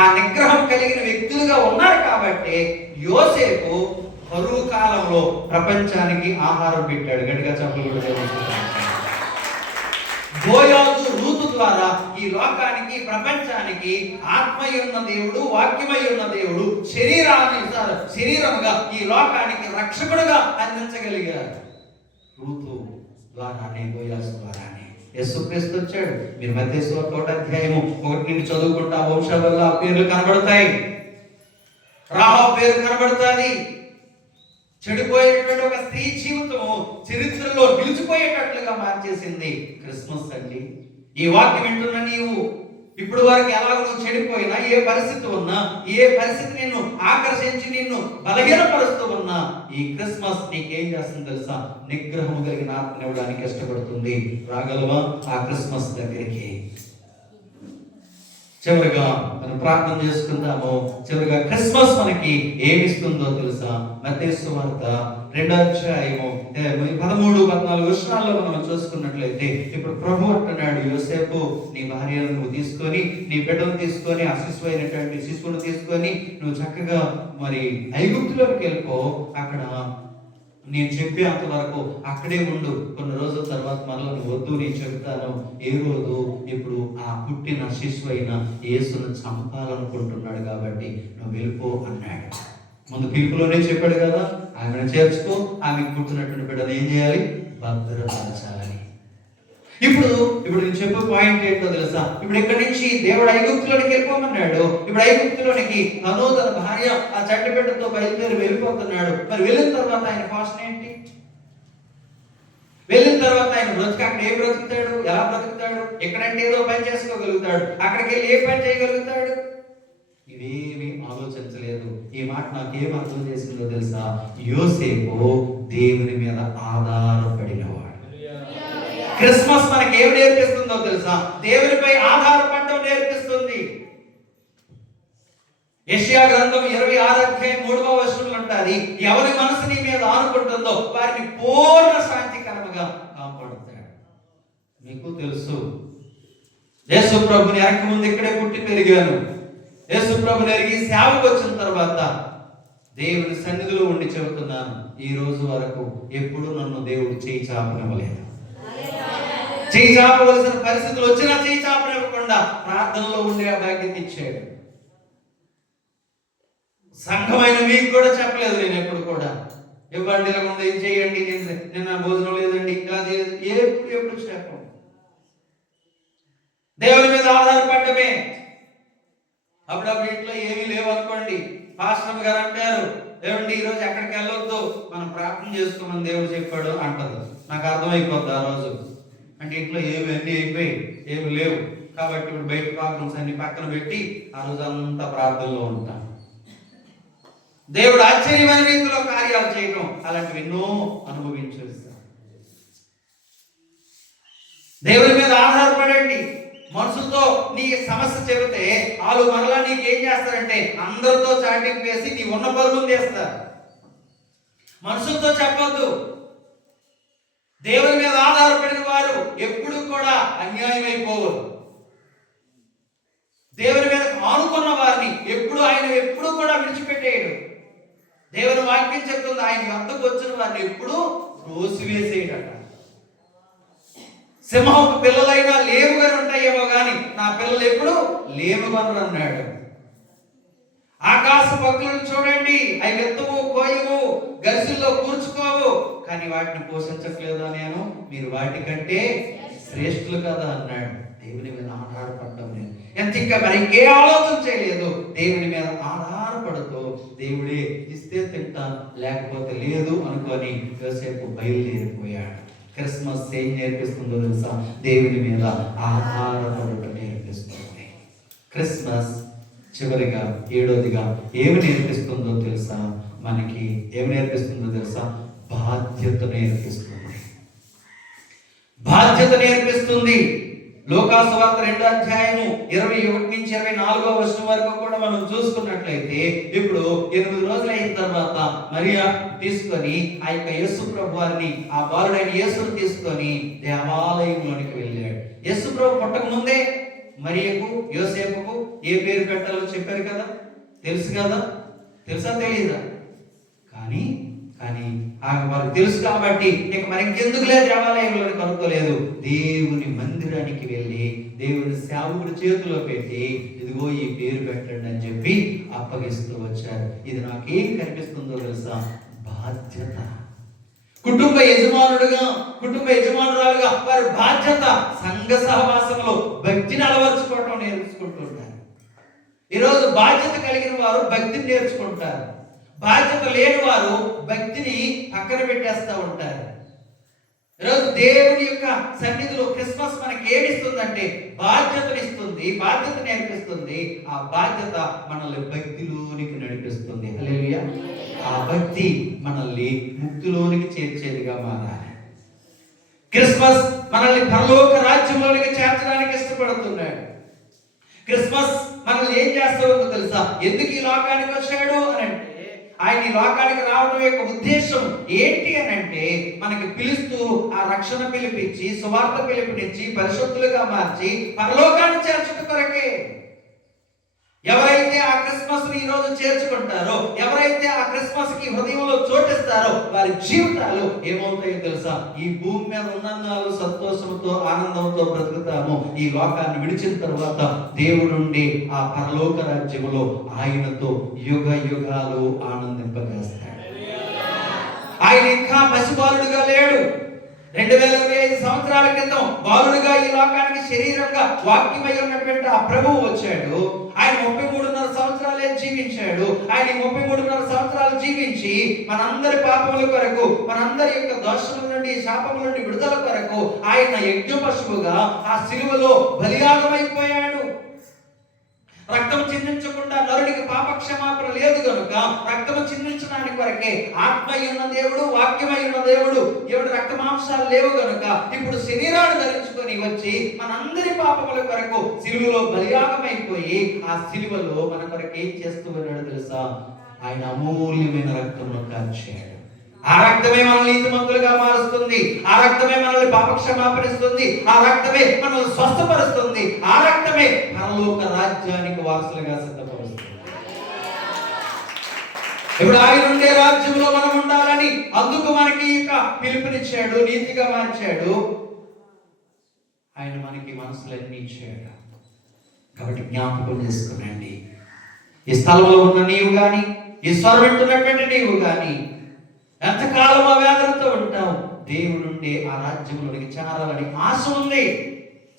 ఆ నిగ్రహం కలిగిన వ్యక్తులుగా ఉన్నారు కాబట్టి యోసేపు కరువు కాలంలో ప్రపంచానికి ఆహారం పెట్టాడు. గట్టిగా చెప్పలు కూడా. బోయాజు రూతు ద్వారా ఈ లోకానికి, ప్రపంచానికి ఆత్మయ్య ఉన్న దేవుడు, వాక్యమై ఉన్న దేవుడు శరీరముగా ఈ లోకానికి రక్షకుడుగా అందించగలిగారు. రూతు ద్వారానే, బోయాజు ద్వారానే యేసుక్రీస్తు వచ్చాడు. మీరు మత్తయి 1వ అధ్యాయము 1 నుండి చదువుకుంటే ఆ వంశాలలో ఆ పేర్లు కనబడతాయి. రాహాబు పేరు కనబడుతుంది. చెడిపోయేటువంటి ఒక స్త్రీ జీవితము చరిత్రలో నిలిచిపోయేటట్లుగా మార్చేసింది క్రిస్మస్ అండి. ఈ వాక్యం వింటున్న నీవు ఇప్పుడు వరకు ఎలా నువ్వు చెడిపోయినా, ఏ పరిస్థితి ఉన్నా, ఏ పరిస్థితి నిన్ను ఆకర్షించి నిన్ను బలహీనపరుస్తూ ఉన్నా, ఈ క్రిస్మస్ నీకేం చేస్తుంది తెలుసా? నిగ్రహం కలిగిన ఆత్మనివ్వడానికి ఇష్టపడుతుంది. రాగలవా ఆ క్రిస్మస్ దగ్గరికి? చివరిగా మనం ప్రార్థన చేసుకుందాము. చివరిగా క్రిస్మస్ మనకి ఏమిస్తుందో తెలుసా? మత్తయి సువార్త 2వ అధ్యాయము 13-14 వచనాల్లో మనం చూసుకున్నట్లయితే, ఇప్పుడు ప్రభు అంటున్నాడు, యోసేపు నీ భార్యను నువ్వు తీసుకొని, నీ బిడ్డను తీసుకొని, ఆ శిశువును తీసుకొని నువ్వు చక్కగా మరి ఐగుప్తులోకి వెళ్ళిపో, అక్కడ నేను చెప్పేంత వరకు అక్కడే ఉండు, కొన్ని రోజుల తర్వాత మరలా నువ్వు వద్దు, నేను చెప్తాను ఏ రోజు. ఇప్పుడు ఆ పుట్టిన శిశువు అయిన యేసును చంపాలనుకుంటున్నాడు కాబట్టి నువ్వు వెళ్ళిపో అన్నాడు. ముందు పిలుపులోనే చెప్పాడు కదా, ఆమెను చేర్చుకో, ఆమెకు పుట్టినటువంటి బిడ్డను ఏం చేయాలి? భద్రపరచాలని. ఇప్పుడు నేను చెప్పే పాయింట్ ఏంటో తెలుసా? ఇప్పుడు ఇక్కడి నుంచి దేవుడు ఐగుప్తులోనికి వెళ్ళిపోమన్నాడు. ఇప్పుడు ఐగుప్తులోనికి తను తన భార్య ఆ చంటిబిడ్డతో బయలుదేరి వెళ్ళిపోతున్నాడు. మరి వెళ్ళిన తర్వాత ఆయన పాషన్ ఏంటి? వెళ్ళిన తర్వాత ఆయన అక్కడ ఏ బ్రతుకుతాడు? ఎలా బ్రతుకుతాడు? ఎక్కడంటే ఏదో పని చేసుకోగలుగుతాడు, అక్కడికి వెళ్ళి ఏ పని చేయగలుగుతాడు? ఇవేమీ ఆలోచించలేదు. ఈ మాట నాకేం అర్థం చేసిందో తెలుసా? యోసేపు దేవుని మీద ఆధారపడినవాడు. క్రిస్మస్ మనకి ఏమి నేర్పిస్తుందో తెలుసా? దేవునిపై ఆధారపడడం నేర్పిస్తుంది. యెషయా గ్రంథం 26:3 అంటాది, ఎవరి మనసు నీ మీద ఆనుకుంటుందో వారిని పూర్ణ శాంతికరముగా కాపాడుతాడు. మీకు తెలుసు, యేసు ప్రభుని ఎరక ముందు ఇక్కడే పుట్టి పెరిగాను. యేసు ప్రభుని ఎరిగి సేవకు వచ్చిన తర్వాత దేవుని సన్నిధిలో ఉండి చెబుతున్నాను, ఈ రోజు వరకు ఎప్పుడు నన్ను దేవుడు చేయి చాపనివ్వలేదు. చేయి చాపవలసిన పరిస్థితులు వచ్చినా చేయి చాపనివ్వకుండా ప్రార్థనలో ఉండే ఆ భాగ్యత ఇచ్చాడు. సంఘమైన మీకు కూడా చెప్పలేదు నేను ఎప్పుడు కూడా, ఇవ్వండి ఇలా ఉంది, ఏం చేయండి, నిన్న భోజనం లేదండి, ఇలా చేయలేదు, ఎప్పుడు చెప్పం. దేవుని మీద ఆధారపడమే. అప్పుడప్పుడు ఇంట్లో ఏమీ లేవు అనుకోండి, పాస్టర్ గారు అంటారు, ఏమండి ఈరోజు ఎక్కడికి వెళ్ళొద్దు, మనం ప్రార్థన చేసుకోమని దేవుడు చెప్పాడు అంటారు. నాకు అర్థమైపోద్ది ఆ రోజు. అంటే ఇంట్లో ఏమి అన్నీ అయిపోయి ఏమి లేవు కాబట్టి ఇప్పుడు బయట ప్రాబ్లమ్స్ అన్ని పక్కన పెట్టి ఆ రోజు అంతా ప్రార్థనలో ఉంటాం. దేవుడు ఆశ్చర్యమైన రీతిలో కార్యాలు చేయడం అలాంటివి ఎన్నో అనుభవించేస్తాం. దేవుని మీద ఆధారపడండి. మనుషులతో నీ సమస్య చెబితే వాళ్ళు మరలా నీకు ఏం చేస్తారంటే అందరితో చాటింగ్ వేసి నీ ఉన్న పరుగులు చేస్తారు. మనుషులతో చెప్పొద్దు. దేవుని మీద ఆధారపడిన వారు ఎప్పుడు కూడా అన్యాయం అయిపోవరు. దేవుని మీద ఆనుకున్న వారిని ఎప్పుడు కూడా విడిచిపెట్టేయడు. దేవుని వాక్యం చెప్తుంది, ఆయన వద్దకు వచ్చిన వారిని ఎప్పుడు త్రోసివేసేయడట. సింహం పిల్లలైనా లేవుగా ఉంటాయేమో కానీ నా పిల్లలు ఎప్పుడు లేవగలరు అన్నాడు. ఆకాశ పక్షులను చూడండి, అవి ఎత్తవు, కోయవు, గరిసెల్లో కూర్చుకోవు, కానీ వాటిని పోషించట్లేదా నేను? మీరు వాటికంటే శ్రేష్ఠులు కదా అన్నాడు. దేవుని మీద ఆధారపడడం నేను ఇంకా మరి ఇంకే ఆలోచన చేయలేదు. దేవుని మీద ఆధారపడుతూ దేవుడే ఇస్తే తింటాను లేకపోతే లేదు అనుకొని యోసేపు బయలుదేరిపోయాడు. క్రిస్మస్ ఏం నేర్పిస్తుందో తెలుసా? దేవుని మీద ఆధారపడటం నేర్పిస్తుంది. క్రిస్మస్ చివరిగా 7వదిగా ఏమి నేర్పిస్తుందో తెలుసా? మనకి ఏమి నేర్పిస్తుందో తెలుసా? బాధ్యత నేర్పిస్తుంది. బాధ్యత నేర్పిస్తుంది. లోకాసు వార్త 2:21-24 వరకు కూడా మనం చూసుకున్నట్లయితే, ఇప్పుడు 8 రోజులు అయిన తర్వాత మరియా తీసుకొని ఆ యొక్క యేసు ప్రభు వారిని, ఆ బాలుడైన యేసును తీసుకొని దేవాలయంలోనికి వెళ్ళాడు. యేసు ప్రభు పుట్టక ముందే మరియకు యోసేపుకు ఏ పేరు పెట్టాలో చెప్పారు కదా, తెలుసు కదా? తెలుసా తెలియదా? కానీ వారికి తెలుసు కాబట్టి ఇక మరి ఇంకెందుకు లేదు దేవాలయంలో కనుక్కోలేదు. దేవుని మందిరానికి వెళ్ళి దేవుని సేవకుడి చేతిలో పెట్టి ఇదిగో ఈ పేరు పెట్టండి అని చెప్పి అప్పగిస్తూ వచ్చారు. ఇది నాకేం కనిపిస్తుందో తెలుసా? బాధ్యత. కుటుంబ యజమానురాలుగా వారి బాధ్యత. సంఘ సహవాసంలో భక్తిని అలవర్చుకోవటం నేర్చుకుంటుంటారు. ఈరోజు బాధ్యత కలిగిన వారు భక్తిని నేర్చుకుంటారు. బాధ్యత లేని వారు భక్తిని పక్కన పెట్టేస్తూ ఉంటారు. ఈరోజు దేవుని యొక్క సన్నిధిలో క్రిస్మస్ మనకి ఏమిస్తుందంటే బాధ్యతనిస్తుంది, బాధ్యత నేర్పిస్తుంది. ఆ బాధ్యత మనల్ని భక్తిలోనికి నడిపిస్తుంది. హల్లెలూయా. ఆ భక్తి మనల్ని ముక్తిలోనికి చేర్చేదిగా మారాలి. క్రిస్మస్ మనల్ని పరలోక రాజ్యంలోనికి చేర్చడానికి ఇష్టపడుతున్నాడు. క్రిస్మస్ మనల్ని ఏం చేస్తాడో తెలుసా? ఎందుకు ఈ లోకానికి వచ్చాడు అని అంటే, ఆయన ఈ లోకానికి రావడం యొక్క ఉద్దేశం ఏంటి అని అంటే, మనకి పిలుస్తూ ఆ రక్షణ పిలిపించి, సువార్త పిలుపునిచ్చి, పరిశుద్ధులుగా మార్చి పరలోకాన్ని చేర్చుట కొరకే. ఎవరైతే ఆ క్రిస్మస్ ని ఈ రోజు చేర్చుకుంటారో, ఎవరైతే ఆ క్రిస్మస్ కి హృదయంలో చోటిస్తారో, వారి జీవితాలు ఏమవుతాయో తెలుసా? ఈ భూమి మీద ఉన్నన్నాళ్ళు సంతోషంతో ఆనందంతో బ్రతుకుతాము. ఈ లోకాన్ని విడిచిన తర్వాత దేవుడుండి ఆ పరలోక రాజ్యములో ఆయనతో యుగ యుగాలు ఆనందింపజేస్తాడు. ఆయన ఇంకా పసిబాలుడుగా లేడు. 2025 సంవత్సరాల క్రితం బాలుడిగా ఈ లోకానికి శరీరంగా వాక్యమై ఉన్నటువంటి ఆ ప్రభువు వచ్చాడు. ఆయన 33.5 సంవత్సరాలే జీవించాడు. ఆయన 33.5 సంవత్సరాలు జీవించి మనందరి పాపముల కొరకు, మనందరి యొక్క దోషముల నుండి, శాపముల నుండి విడుదల కొరకు ఆయన యజ్ఞ పశువుగా ఆ శిలువలో బలియాగమైపోయాడు. రక్తం చిందించకుండా నరుడికి పాప క్షమాపణ లేదు కనుక రక్తము చిందించడానికి కొరకే ఆత్మై ఉన్న దేవుడు, వాక్యమై ఉన్న దేవుడు, రక్త మాంసాలు లేవు కనుక ఇప్పుడు శరీరాన్ని ధరించుకొని వచ్చి మనందరి పాపముల కొరకు సిలువలో బలియాగమైపోయి ఆ సిలువలో మన కొరకు ఏం చేస్తూ ఉన్నాడు తెలుసా? ఆయన అమూల్యమైన రక్తమును కార్చాడు. ఆ రక్తమే మనల్ని నీతిమంతులుగా మారుస్తుంది. ఆ రక్తమే మనల్ని పాపక్షమాపణిస్తుంది. ఆ రక్తమే మనల్ని స్వస్థపరుస్తుంది. ఆ రక్తమే పరలోక రాజ్యానికి వారసులుగా సిద్ధపరుస్తుంది. ఇప్పుడు ఆయన ఉండే రాజ్యంలో మనం ఉండాలని అందుకు మనకి పిలుపునిచ్చాడు, నీతిగా మార్చాడు. ఆయన మనకి మనసులన్నీ ఇచ్చాడు. కాబట్టి జ్ఞాపకం చేసుకునండి, ఈ స్థలంలో ఉన్న నీవు గాని, ఈ స్వరం వింటున్నటువంటి నీవు గాని ఎంతకాలం ఆ వేదనతో ఉంటావు? దేవుడుండే ఆ రాజ్యంలోనికి చేరాలని ఆశ ఉంది.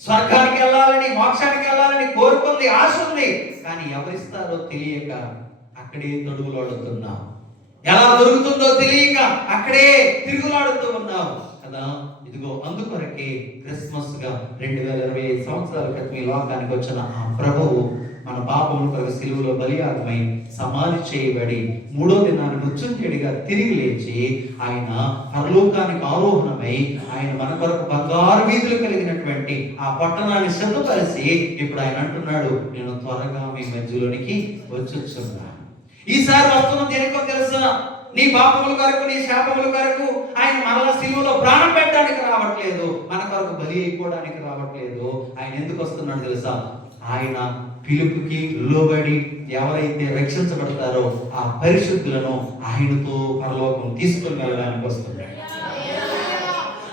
స్వర్గానికి వెళ్ళాలని, మోక్షానికి వెళ్ళాలని కోరుకుంది, ఆశ ఉంది. కానీ ఎవరిస్తారో తెలియక అక్కడే తొడుగులాడుతున్నావు. ఎలా దొరుకుతుందో తెలియక అక్కడే తిరుగులాడుతూ ఉన్నావు కదా. ఇదిగో అందుకొరకే క్రిస్మస్ గా 2025 సంవత్సరాల క్రితం ఈ లోకానికి వచ్చిన ఆ ప్రభువు మన పాపముల కొరకు సిలువలో బలియాగమై సమాధి చేయబడి 3వ దినాన్ని మృత్యుంజయుడిగా తిరిగి లేచి ఆయన పరలోకానికి ఆరోహణమై ఆయన మన కొరకు బంగారు వీధులు కలిగినటువంటి ఆ పట్టణాన్ని సిద్ధపరిచి ఇప్పుడు ఆయన అంటున్నాడు, నేను త్వరగా మీ మధ్యలోనికి వచ్చుచున్నాను. ఈసారి వస్తున్న దేనికో తెలుసా? నీ పాపముల కొరకు, నీ శాపముల కొరకు ఆయన మరలా సిలువలో ప్రాణం పెట్టడానికి రావట్లేదు, మన కొరకు బలి అయిపోవడానికి రావట్లేదు. ఆయన ఎందుకు వస్తున్నాడు తెలుసా? ఆయన పిలుపుకి లోబడి ఎవరైతే రక్షించబడతారో ఆ పరిశుద్ధులను ఆయనతో పరలోకం తీసుకొని వెళ్ళడానికి వస్తున్నాడు.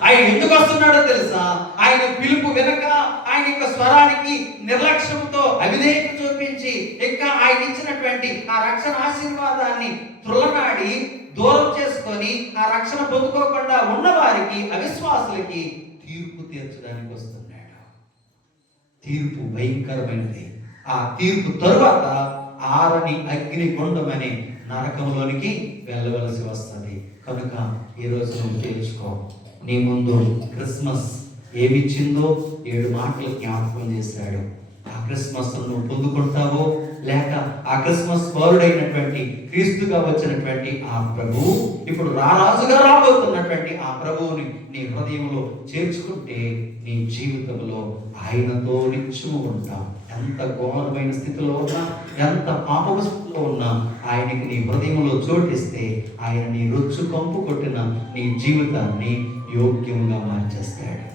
ఆయన ఎందుకు వస్తున్నాడో తెలుసా? ఆయన పిలుపు వెనక ఆయన యొక్క స్వరానికి నిర్లక్ష్యంతో అవిధేయత చూపించి ఇంకా ఆయన ఇచ్చినటువంటి ఆ రక్షణ ఆశీర్వాదాన్ని త్రులనాడి దూరం చేసుకొని ఆ రక్షణ పొందుకోకుండా ఉన్న వారికి, అవిశ్వాసులకి తీర్పు తీర్చడానికి వస్తున్నాడు. తీర్పు భయంకరమైనది. ఆ తీర్పు తరువాత ఆరని అగ్ని గుండమని నరకంలోనికి వెళ్ళవలసి వస్తుంది. కనుక ఈరోజు నువ్వు తెలుసుకో, నీ ముందు క్రిస్మస్ ఏమిచ్చిందో 7 మాటలు జ్ఞాపకం చేశాడు. ఆ క్రిస్మస్ నువ్వు పొందుకుంటావో లేక ఆ క్రిస్మస్ బాలుడైనటువంటి క్రీస్తుగా వచ్చినటువంటి ఆ ప్రభువు ఇప్పుడు రారాజుగా రాబోతున్నటువంటి ఆ ప్రభువుని నీ హృదయంలో చేర్చుకుంటే నీ జీవితంలో ఆయనతో నిత్యము ఉంటావు. ఎంత ఘోరమైన స్థితిలో ఉన్నా, ఎంత పాపపు స్థితిలో ఉన్నా ఆయనకి నీ హృదయంలో చోటిస్తే ఆయన నీ రొచ్చు కంపు కొట్టిన నీ జీవితాన్ని యోగ్యంగా మార్చేస్తాడు.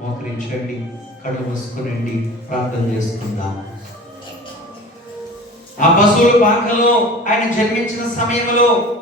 మోకరించండి, కళ్ళు మూసుకునండి, ప్రార్థన చేసుకుందాం. ఆ పశువుల పాకలో ఆయన జన్మించిన సమయంలో